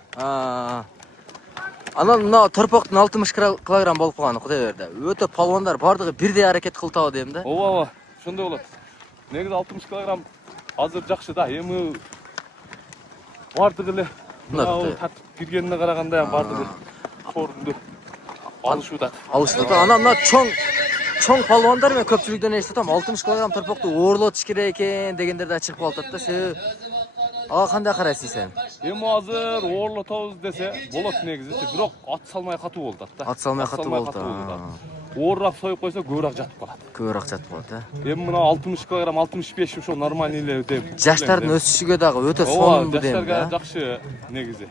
Анан мына торпоқтың 60 килограмм болып қалғаны Құдай берді. Өте палвандар бардығы бірдей әрекет қылтауы деймін да. Ова, шындай болады. Негіз 60 килограмм азыр жақшы да. Емі бардығы ле. Тартып кіргеніне қарағанда бардығы сорынды алышуда. Ана мына чоң палвандар мен көпчіліктен естетем 60 килограмм торпоқты орылатыш керек екен дегендерді ашып қалдырды да. Аға қандай қарайсың сен? Эми азыр орлотобуз десе болот негизи, бирок ат салмай катуу болду да. Ат салмай катуу болду. Оорураак союп койсо көбүрөөк жатып калат. Көбүрөөк жатып калат, э? Эми мына 60 килограмм, 65 ошо нормальный эле деп. Жаштардын өсүшүгө дагы өтө сонун дейм да. Жаштарга жакшы негизи.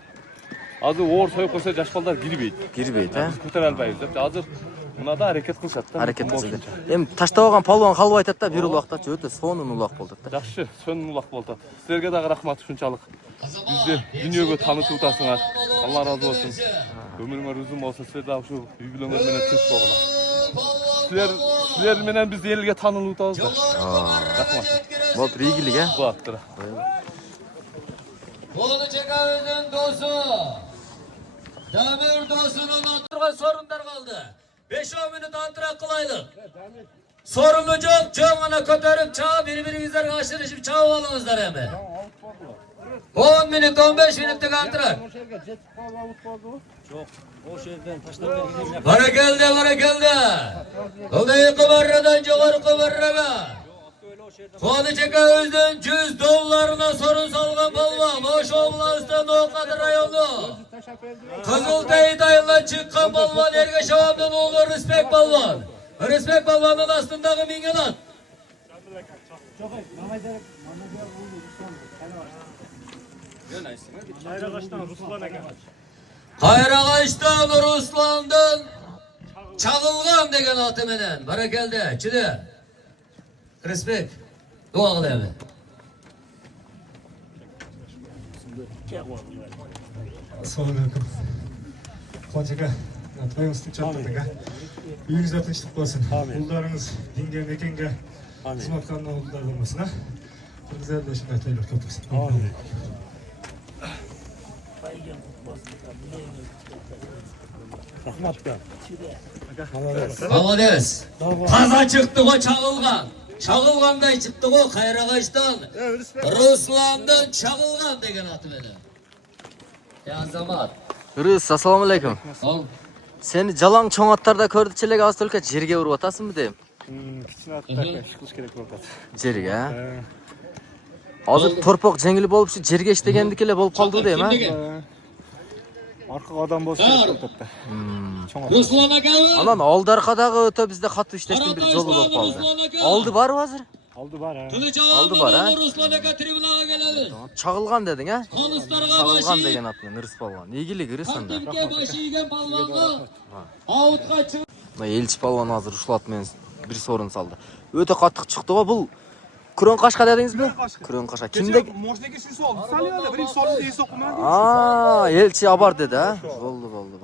Азыр оор союп койсо жаш балдар кирбейт. Кирбейт, э? Биз көтөрө албайбыз деп. Азыр мынада аракет кылышат да. Аракет кылышат. Эми таштабаган палван калып айтат да, бир улакта өтө сонун улак болду да. Жакшы, сонун улак болду. Силерге дагы рахмат ушунчалык. Бизди дүнүйөгө таанытып атасыңар. Алла ыраазы болсун. Өмүрүңөр узун болсун. Силер дагы ушу үй-бүлөңөр менен тынч болгула. Силер менен биз элге таанылып атабыз да. Рахмат. Болуп ийгилик, э? Болот. Қуаныш акабыздын досу. Дамир досунун атырга сорундар калды. 5-10 минут антыраак кылайлык. Соруну жок, жоң ана көтөрүп чаап, бири-бириңиздерге ашырышып чаап алыңыздар эми. 10 minut 15 minutlik antrenman. Barakaldı. Dolayı kıvarradan yukarı kıvarraga. Kolu çeke özden $100'larına sorun salgan balvan. Moşu Oblastan Doğukadı rayonu. Kızıltay'ı dayılan çıkkan balvan. Erge Şavam'dan oğlu Rıspek balvan. Rıspek balvanın astındaki mingelat. Kayrağaç'tan Ruslan'dan Çağılgan degen atı menen. Barakaldı. Çide. Respekt. Dua kılayım. Assalamualaikum. Kıvanç aka, toyuңuzды чоңойтуга. Үйүңүздө тынчтык болсун. Улдарыңыз динге мекенге кызмат кылган улдар болмосун, а? Кыргыздарда ушундай тойлор көп болсун. Rahmat be. Молодец. Таза çıktı o Çağılgan. Çağılgan'dan çıktı o Kayrağaç'tan. Ruslan'dan Çağılgan degen atı menen. Ya Azamat. Rız, assalomu alaykum. Seni jalang cho'ng atlarda ko'rdichelek az только жерге urib atasыңбы дейм. Kichkina atlar ish qilish kerak bo'ladi. Жерге, ha? Hozir torpoq jengil bo'lib shu жерге ishtagandikilar bo'lib qoldi deym, ha? Orqa odam bo'lsa kerak bo'ladi. Ruslan aka. Anan oldi orqadagi o'ta bizda qattiq ishlashdan biri yo'l bo'lib qoldi. Oldi bor hozir? Oldi bor, ha. Oldi bor, ha? Ruslan aka tribunaga keladi. Chag'ilgan deding, ha? Qo'lislarga Chag'ilgan başı. degan otni Nirs polvon. Egillik Irisanda. Taktimga başı yegan palvonga outga chiqib. Mana Elchi polvon hozir ushlat men bir so'rin soldi. O'ta qattiq chiqdi-ku bu. Kuron qashqa dedingizmi? Kuron qashqa. Kimda? Moshnaga ishi soldi. Saliyada birinchi soldi deysiz o'qiman. Elchi obar dedi, ha? Bo'ldi.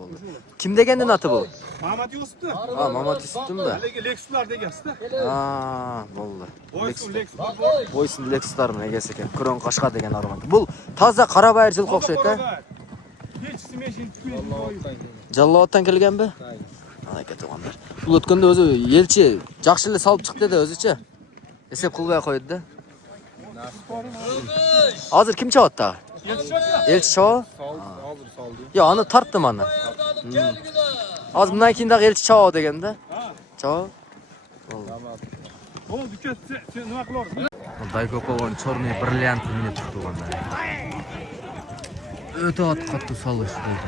Kim degandan ati bu? Mamat Yusufni. Ha, Mamat Yusufmi? Lexuslar degansizda. Bo'ldi. Boysun Lexuslar mı egasi ekan. Kuron qashqa degan armon. Bu toza qarabayir jilq o'xshaydi, ha? Hech meshin tukilib. Jallovatdan kelganmi? Aka to'g'anlar. Bu o'tganda o'zi elchi yaxshilik solib chiqdi dedi o'zicha. Esep qilmay qo'ydi-da. Hozir kim chavotda? Elchi chavo? Hozir soldi. Yo, ani tortdi mana. Hozir bundan keyin dag elchi chavo deganda. Chavo. Bo'ldi, dikkat, sen nima qilarding? Dayko polvon chorniy brilliant minib turganda. O'ta qattiq solish bo'ldi.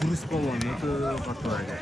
Turist polvon o'ta qattiq ekan.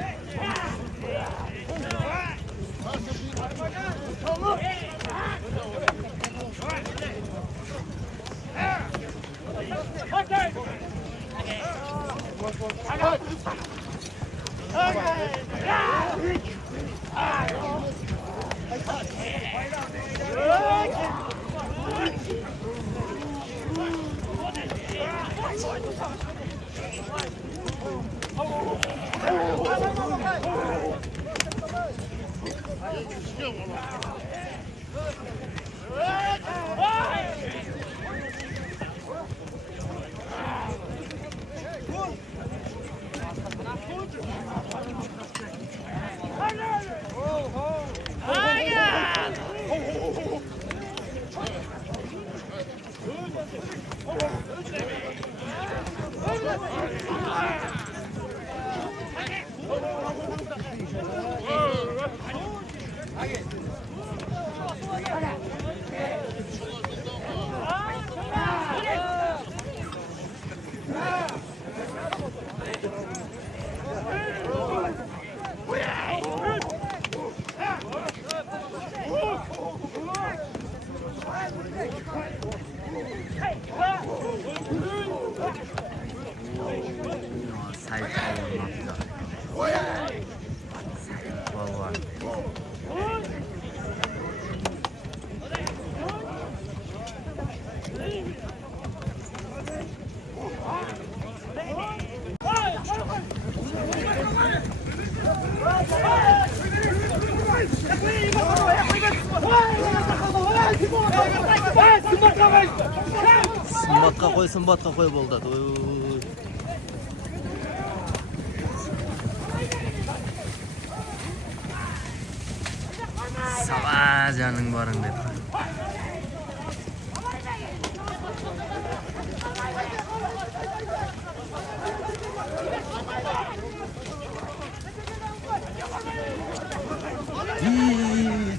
Sımbatqa qo'y bo'ldi. Sava canın barın dedi.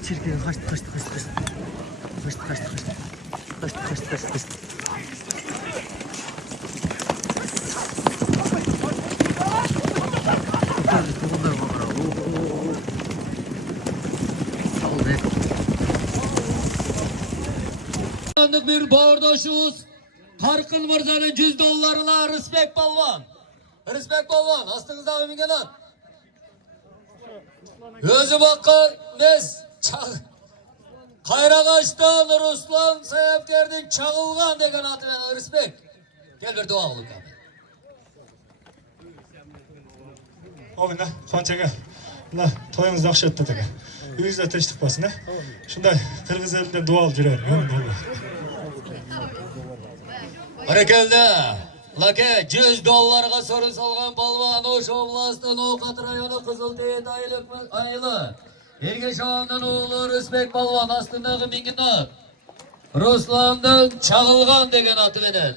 Çirkin kaçtı. Bir bağırdaşımız Tarkın Mirza'nın $100'larına Respekt Balvan. Respekt Balvan. Astınızda ömü gelen. Özü bakka nes. Kayragaç'tan Ruslan Sayapker'den çağılgan degen atı Respekt. Gel bir dua olun abi. Omina, qanchaga mına to'yingiz yaxshi o'tdi aka. Uyingizda tinchlik bo'lsin, ha? Shunday qirg'iz elidan duo olib yuravering. Harekelde. Lake $100'ға soru salgan balvan Oş Oblast'ın Okat rayonu Kızıltepe ayılı. Erge Şahan'dan oğlu Respekt balvan astındağı minginat. Ruslan'dan çağılgan degen atı beden.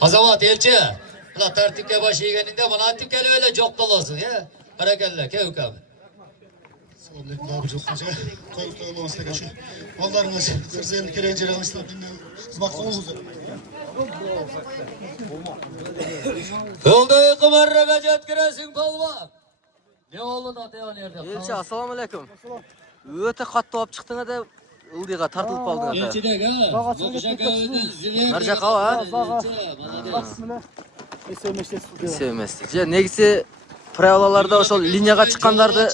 Azamat elçi. Ula tertipke başı yegeninde bana tükeli öyle çok dolasın ya. Harekelle kevk abi. Assalamualaikum abi Qancha qo'yib olmaslik shu bolalaringiz qirzalarni keranchiligini ishlab xizmat qilingizlar. Yolda yıkımarra jetkiresin palvan. Ne oldu da devan yerde? Elçi assalomu alaykum. O'ta qattiq olib chiqdingiz da ildiga tartilib qoldingiz. Elçidek ha. Marjaqa ha. Bismillah. Sevmeslik. Ya negisi pravolalarda o'sha liniyaga chiqqanlarni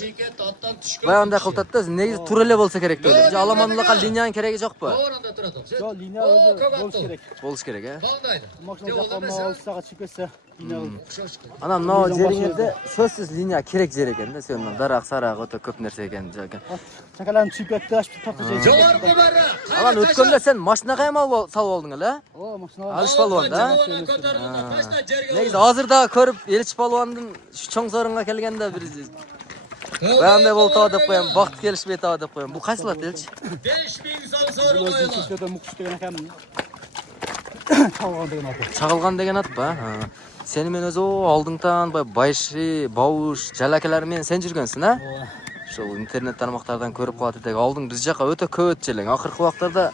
bayonda qiltadi-da, negisi turali bo'lsa kerak deydi. Alamanlarga liniyaning keragi yo'q-ku. O'rinda turadi. Yo, liniya o'zi bo'lish kerak. Bo'lish kerak, ha. Qolmaydi. Mashina yoqqandan 6 soat chiqib ketsa, liniya Ana no jeringizda so'zsiz liniya kerak yer ekanda, sendan daraq, saraq o'ta ko'p narsa ekan joyga. Chakalarni chiqib ketdi, ash tortacak. Jo'g'org'i barra. Alan o'tganda sen mashinaga ham solib olding-a? O, mashina. Alish polvonda. Negisi hozirda ko'rib Elchi polvondan shu cho'ng so'ringa kelganda bir bayonda bo'ldi deb qo'yam, vaqt kelishib aytadi deb qo'yam. Bu qaysi lat Elchi? 5000 so'm so'rib qo'yiladi. Muqtish degan ekan. Chaqilgan degan ot. Chaqilgan degan ot-ba? Ha. Seni men o'zi oldingdan bayshi, bovush, jalakalar men sen jurgansin, ha? Shu internet tarmoqlardan ko'rib qo'yatdik. Olding biz yoqqa o'ta ko'p o'tchilang. Oxirgi vaqtlarda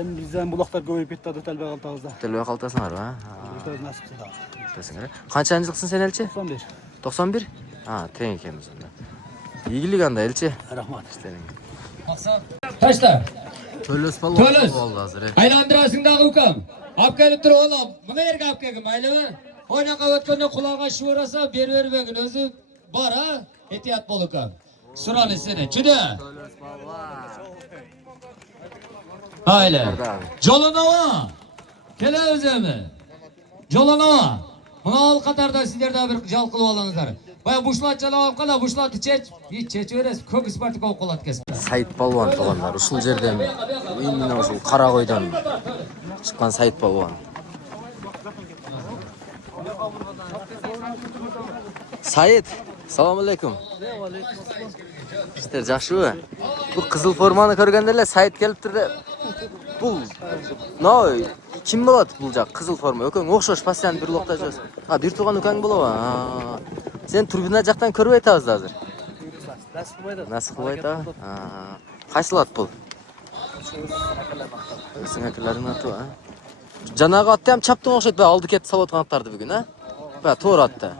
Endi bizdan buloqlar ko'payib ketdi, talba qaltag'izda. Telba qaltasizlar, ha? Nasib qildi. Qanchanchiliksin sen Elchi? 91. 91? Ha, teng ekanmiz unda. Yigiliganda Elchi. Rahmat. Maqsad. Tashla. To'los polvon To'los. bo'ldi hozir. Aylandirasingdagi ukam. Olib kelib tur oğlum. Buni yerga olib kelgin, maylimi? O'ynaqa o'tganda qulog'iga shivirasa, bervermagin. O'zi bor, ha? Ehtiyot bo'l ukam. Surani seni. Juda. Hayli. Jolonova. Kela o'zimi. Jolonova. Buni ol qatorda sizlarda bir jal qilib olingizlar. Baya bushlat çalap qala, bushlatni chech. Hiç chechverasiz, ko'k ispartik olib qoladi ekan. Sayit Palvon balvanlar ушул жерден именно ушул Карагойдон чыккан Sayit Palvon. Sayit, assalomu alaykum. İşte жакшыбы? Bu кызыл форманы көргөндө эле Sayit келиптир да. Бул kim болот бул жак кызыл форма? Өкөң окшош постоянно бир локта жүрөсүң. Бир тууган өкөң болобу? Сен турбина жактан көрбөй атабыз азыр. Насып кылбайт а? Кайсыл ат бул? Өзүң акыларың аты, а? Жанагы атты ham чаптың окшойт, алды кетип салып аткан аттарды бүгүн, а? Туура атты.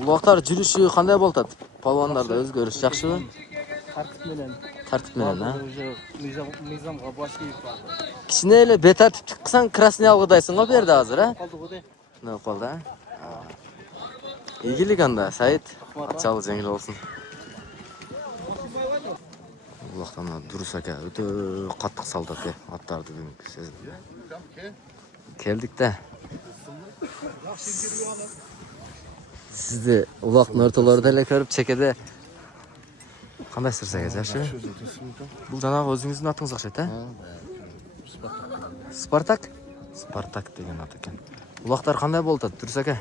Улактар жүрүшү кандай болуп атат? Палвандарда өзгөрүш жакшыбы? Тартип менен, а? Мыйзамга баш ийип барды. Кичине эле бетартиптик кылсаң красный алгыдайсың го бу жерде азыр, а? Не калды, а? Ийгилик анда, Сайит. Ачалы жеңил болсун. Улактан дурус ака, өтө каттык салдат аттарды бүгүнкү сезdim. Келдик да. Сизди улактын ортолорунда эле көрүп чекеде кандай сырсак жакшы? Бул жанагы өзүңүздүн атыңыз окшойт, а? Спартак? Спартак деген ат экен. Улактар кандай болуп атат, дурус ака?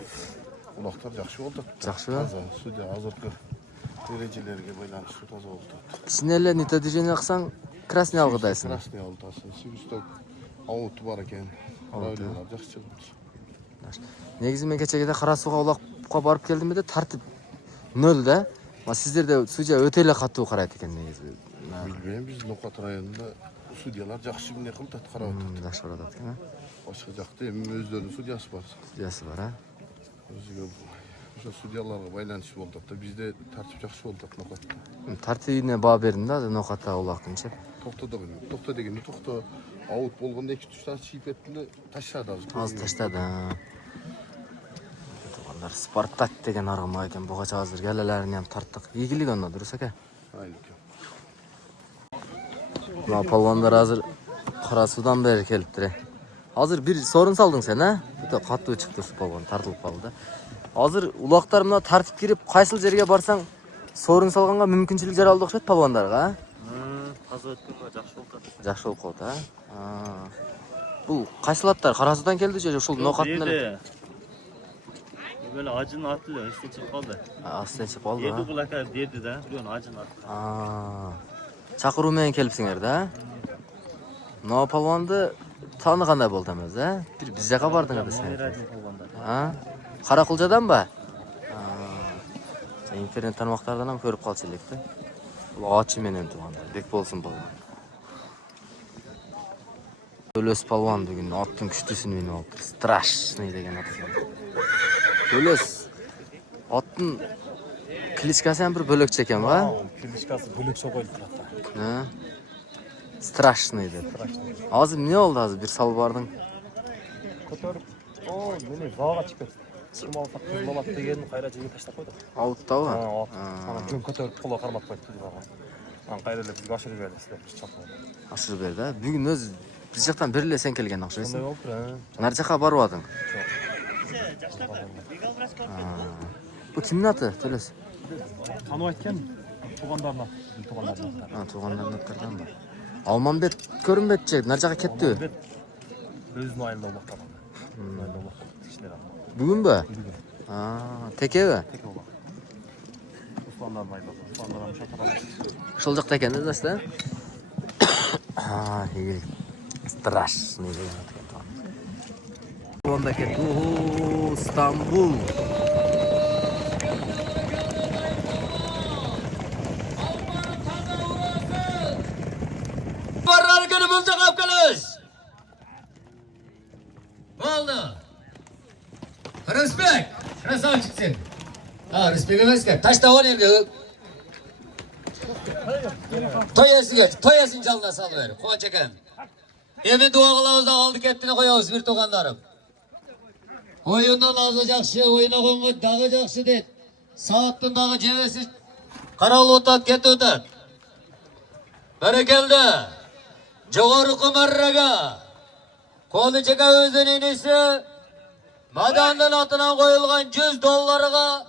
Улактар жакшы болуп атат. Жакшыбы? Судья азыркы эрежелерге байланыштуу таза болуп атат. Кичине эле нито движение кылсаң красный алгыдайсың. Красный алгыдайсың. Сибисток ауту бар экен. Правилалар жакшы чыгып. Негизи мен кечеге Кара сууга улакка барып келдим эле, тартип нөл да. Сиздерде судья өтө эле катуу карайт экен негизи. Билбейм, биздин Ноқат районунда судьялар жакшы эмне кылып атат, карап атат. Жакшы карап атат экен, а? Башка жакта эми өздөрүнүн судьясы бар. Судьясы бар, а? Өзүгө ошо судьяларга байланыштуу болуп атат да. Бизде тартип жакшы болуп атат Ноқатта. Тартибине баа бердим да, Ноқатта улактынчы. Токто да билбейм. Токто дегенде токто аут болгондо 2-3 таş чийип кетти, таштады азыр. Азыр таштады. Тугандар Спартак деген аргымак экен, буга азыр келелерин ham тарттык. Ийгилик онда, дурус ака. Мына палвандар азыр Кара суудан бери келиптир. Азыр бир сорун салдың сен, а? Өтө катуу чыкты ушу палван, тартылып калды да. Азыр улактар мына тартип кирип, кайсыл жерге барсаң сорун салганга мүмкүнчүлүк жаралды окшойт палвандарга, а? Таза өткөнгө жакшы болуп атат. Жакшы болуп калды, а? Бул кайсыл аттар? Кара суудан келди же ушул Ноқаттан эле? Böyle acın atı ile üstüne çıkıp kaldı. Üstüne çıkıp kaldı, Yedi ha? kulaka dedi de, biliyorsun acın atı. Чакыруу менен келипсиңер да? Мына палванды тааныгандай болду эмес, а? Бир биз жака бардыңар десең. Каракулжадан ба? Интернет тармактардан ham көрүп калчу элек да. Бул ачы менен туугандар, бек болсун палван. Төлөс палван бүгүн аттын күчтүүсүн минип алыптыр. Страшный деген ат экен. Төлөс аттын кличкасы ham bir бөлөкчө экен ба? Кличкасы бөлөкчө коюлуп турат. Страшный деп. Азыр эмне болду азыр бир салып бардың? Көтөрүп, мени залга чыгып кетти. Ким алса кыз болот дегенин кайра жерге таштап койду. Аутtabы? Анан жөн көтөрүп колго кармап койду кыздарга. Анан кайра эле бизге ашырып берди силер чапып. Ашырып берди, а? Бүгүн өз биз жактан бир эле сен келген окшойсуң. Кандай болуптур, Нар жака барып атың? Бу кимдин аты, Төлөс? Таныбайт экен, туугандардын. Туугандардын аттардан ба? Алманбет көрүнбөйт же, нар жака кеттиби? Өзүнүн айылында улактаган. Кишилер. Бүгүнбү? Текеби? Теке улак. Усландардын айылында. Усландар шатыралат. Ошол жакта экен, да, да? Страшный деген ат экен. Онда кет. Стамбул. Barlar günü bulduk Afganız. Oldu. Respekt. Şurası çıksın. Respekt emezken. Taşta o neydi? Toyası geç. Toyasın canına salıver. Koğa çeken. Emin dua kılavuzda kaldı kettiğini koyavuz bir tokanlarım. Oyundan azı jakşı, oyuna koyun dağı jakşı deydi. Saattın dağı cevesi karalı otat, ketti otat. Berekeldi. Jogorku marraga. Kolu çeka özünün isi. Madandan atına koyulgan $100'га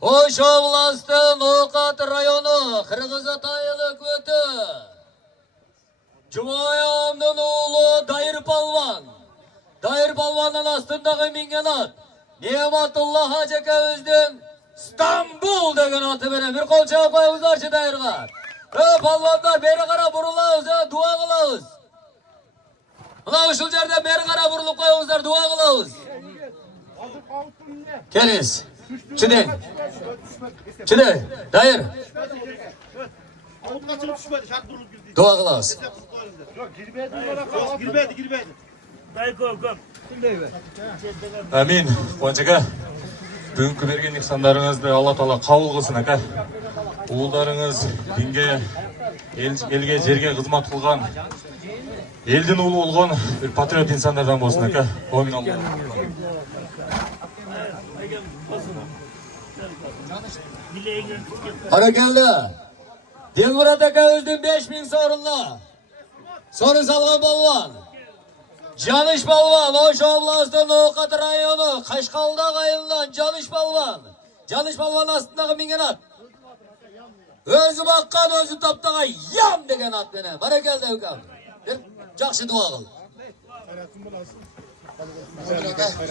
Oş oblastı Nokat rayonu Kırgızatay hükümeti Cumayamdın oğlu Dayır Palvan. Dayır Palvan'ın astındaki mingen at. Nimetullah Hacı Kavuz'dan İstanbul degen atı bene. Bir kol çağ koyuzlarçı Dayır'a. Palvanlar beri kara burulağız, dua kılağız. Ulan uşul yerden beri kara burulup koyuzlar, dua kılağız. Keliz. Çide. Çide. Dayır. Dua kılağız. Girmedi. Amin. Қуанчака, бүгінгі берген ihsanlarыңызды Алла Тағала қабыл қылсын ака. Ұлдарыңыз дінге, елге, жерге қызмат қылған, елдің ұлы болған бір патриот инсандардан болсын ака. Амин Алла. Harekelde. Dilmurat Akavuz'dan 5000 sorunla. Soru salgan balvan. Canış balvan. Oş oblastı Nokat rayonu. Kaşkalda kayınlan Canış balvan. Canış balvan astındaki mingen at. Özü bakkan özü taptağa yam degen at bene. Harekelde hükam. Bir жақсы dua kıl.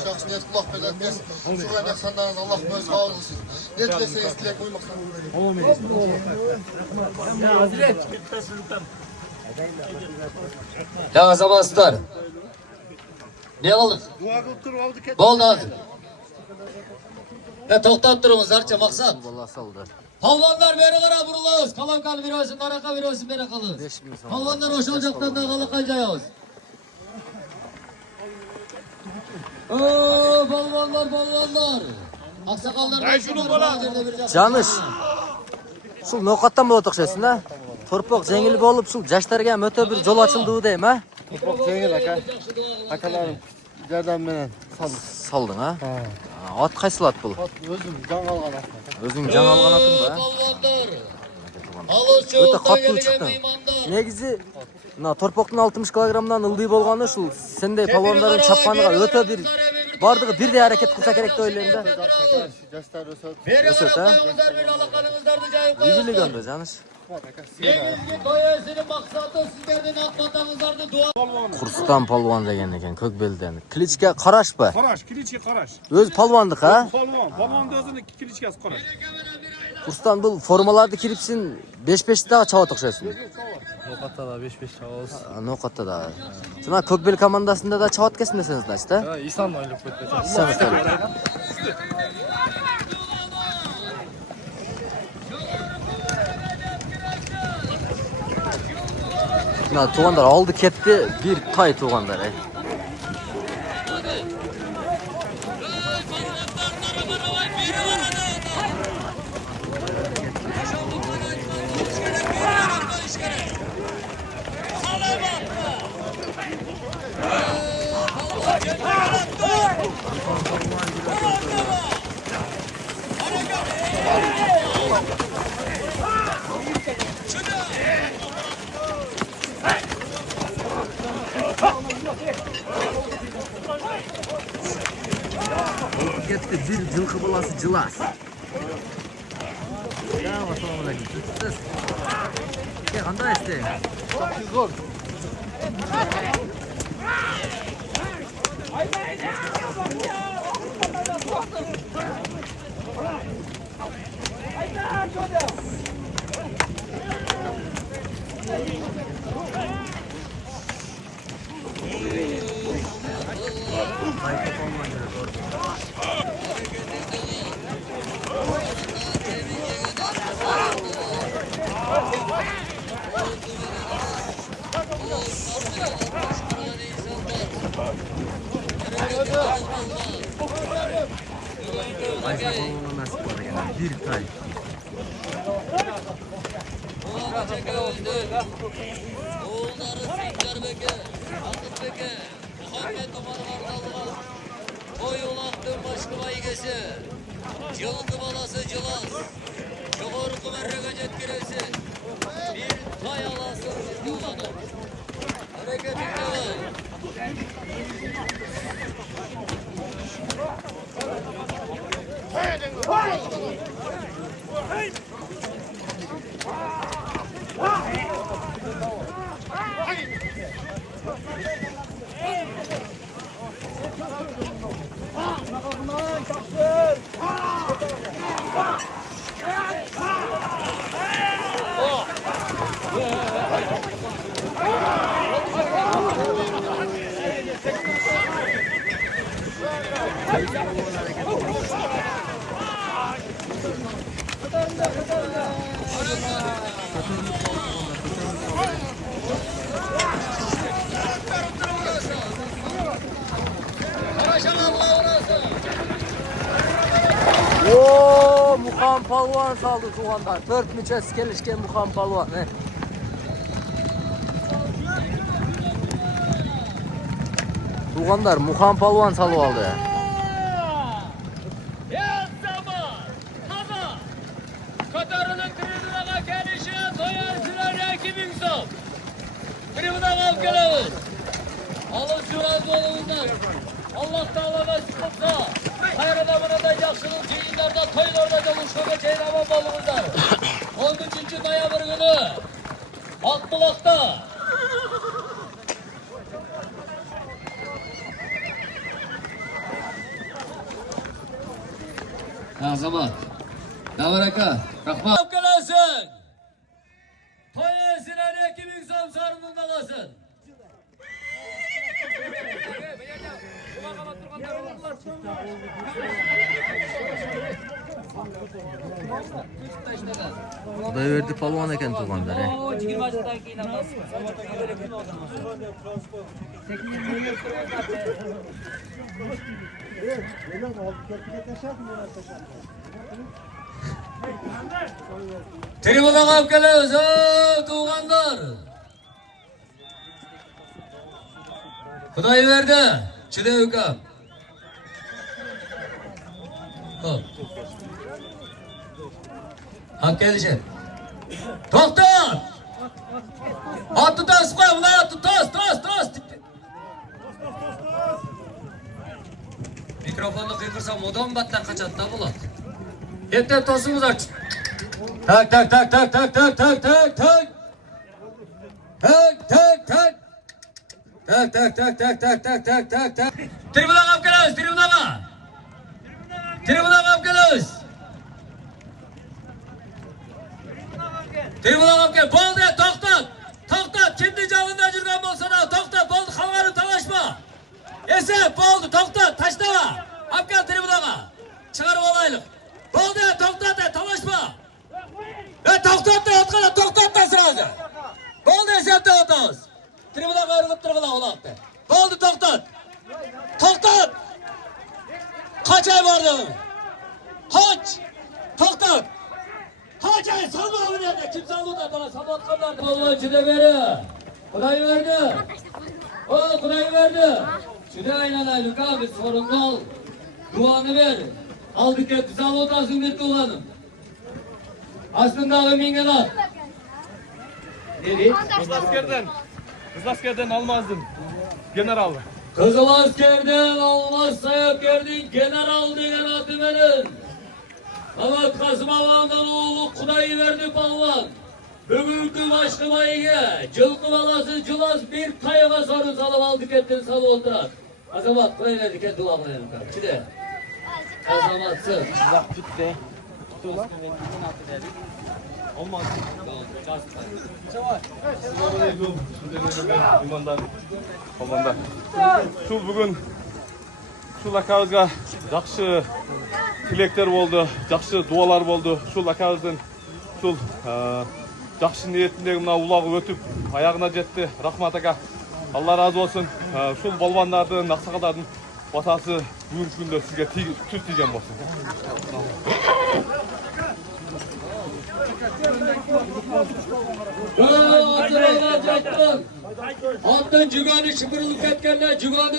Жақсы ниет құлақ береді. Суға жақсандарыңыз Аллах өзі қабыл қылсын. Ниеттесеңіз тілек қоймақсан. Ya zamansızlar. Ne kıldık? Dua kılıp тұрып алды кетті. Болды hadi. Toktap durumuzlarca maksat. Palvanlar beri kara burulağız. Kalankan bir olsun, naraka bir olsun beri kalırız. Palvanlar hoş olacaktan da kalakal cayağız. Palvanlar. Aksakallar. Canış. Ушул Нокаттан болот окшойсуң да. Торпок жеңил болуп, ушул жаштарга мөтө бир жол ачылды дейм, а? Торпок жеңил ака. Акаларым жардам менен салдым. Салдың, а? Ат кайсыл ат бул? Өзүм жаңы алган ат. Өзүң жаңы алган атың ба? Өтө каттуу чыктың. Негизи мына торпоктун 60 килограммдан ылдый болгону ушул сендей палвандардын чапканыга өтө бир бардыгы бирдей аракет кылса керек деп ойлойм да. Жаштар өсөт. Өсөт, а? Ийгилик анда, Жаныш. Курстан палван деген экен, көк белден. Кличке Карашпы? Караш, кличке Караш. Өз палвандык, а? Палван өзүнүн кличкеси Караш. Курстан бул формаларды кирипсин 5-5 дагы чабат окшойсуң. Нокатта да 5-5 чабабыз. Нокатта да. Жана көк бел командасында да чабат экенсиң десеңиз, значит, да? Исан ойлоп кетти. Исан ойлоп. Мына туугандар алды кетти, бир тай туугандар, Кетти бир жылкы баласы жылас. Кандай истейм? Зор. Bir tay. Oğulları Sencerbeke, Akıtbeke, Muhammed Umar Kartalga, Koy ulaktın başkı baygesi, Cılgı balası cılas, Çoğurku merrege cetkiresi, bir tay alasın bizde ulanır. Hareketinde var. Oo, Mukan Palvan saldı tuğanlar. 4 müçes gelişken Mukan Palvan. He. Tuğanlar Mukan Palvan salı aldı. Katarının tribünaga gelişi doyasılar rakibin son. Tribünaga alıp gelelim. Alın şurası olundan. Allah Teala'na sıkıntı. Hayır adamına da yaxşılık keyinlerde, toylarda kavuşma geçeyin ama balımızlar. 13. noyabr günü. Akbulak'ta. Azamat. Davaraka. Rahmat. Kalsın. Toyasılar rakibin son sarınında kalsın. Kuday verdi palvan eken tuğanlar. He. Tribünaga alıp geliyoruz. Tuğanlar. Kuday verdi. Çile hüküm. Hop. Hak gelişe. Doktor! At tutas koy, ulan at tutas. Mikrofonda kıyırsam odam battan kaçat da bulat. Yeter tosumuz aç. Tak. Tribünaga alıp geliyoruz, tribünaga alıp geliyoruz. Tribünaga alıp gel. Boldu ya, toktat. Kimdi canında жүрген bolsa da toktat. Boldu, kalvarım talaşma. Esep, boldu, toktat, taşlama. Alıp gel tribünaga. Çıkarıp olaylık. Boldu ya, toktat ya, talaşma. Toktat da yatkana, toktat da sırası. Boldu esep de otağız. Tribünaga ayrılıp durgula olaktı. Boldu, toktat. Kaç ay vardı? Toktat. Kaç ay salma abi nerede? Kim saldı da bana sabatkanlardı. Allah çüde veri. Kuday verdi. Kuday verdi. Çüde aylanaylık abi sorumlu ol. Duanı ver. Aldık etti sağlı otasın etti ulanım. Aslında ömingen at. Nereye? Kız askerden almazdın. General. Kızıl askerden almazsa yok gerdin general degen adı verin. Mehmet Kasım Ağa'ndan oğlu Kudayı verdi balvan. Bugünkü başkı bayıge, cılkı balası cılaz bir kayığa sarı salıp aldık ettin salı oturar. Azamat Kudayı verdik etti ulanmayalım kardeşim. Çide. Azamatsın. Bak bitti. Olmaz. Komanda. Şul bugün şul akabızga жақсы тілектер болды, жақсы дуалар болды. Şul akabыздың şul жақсы ниетіндегі мына улағы өтіп аяғына жетті. Рахмат ака. Allah razı olsun. Şul балуандардың, ақсақалдардың батасы бүгінгі күнде сізге түз тиген болсын. Attın cüganı şıpırılık etkenler cüganı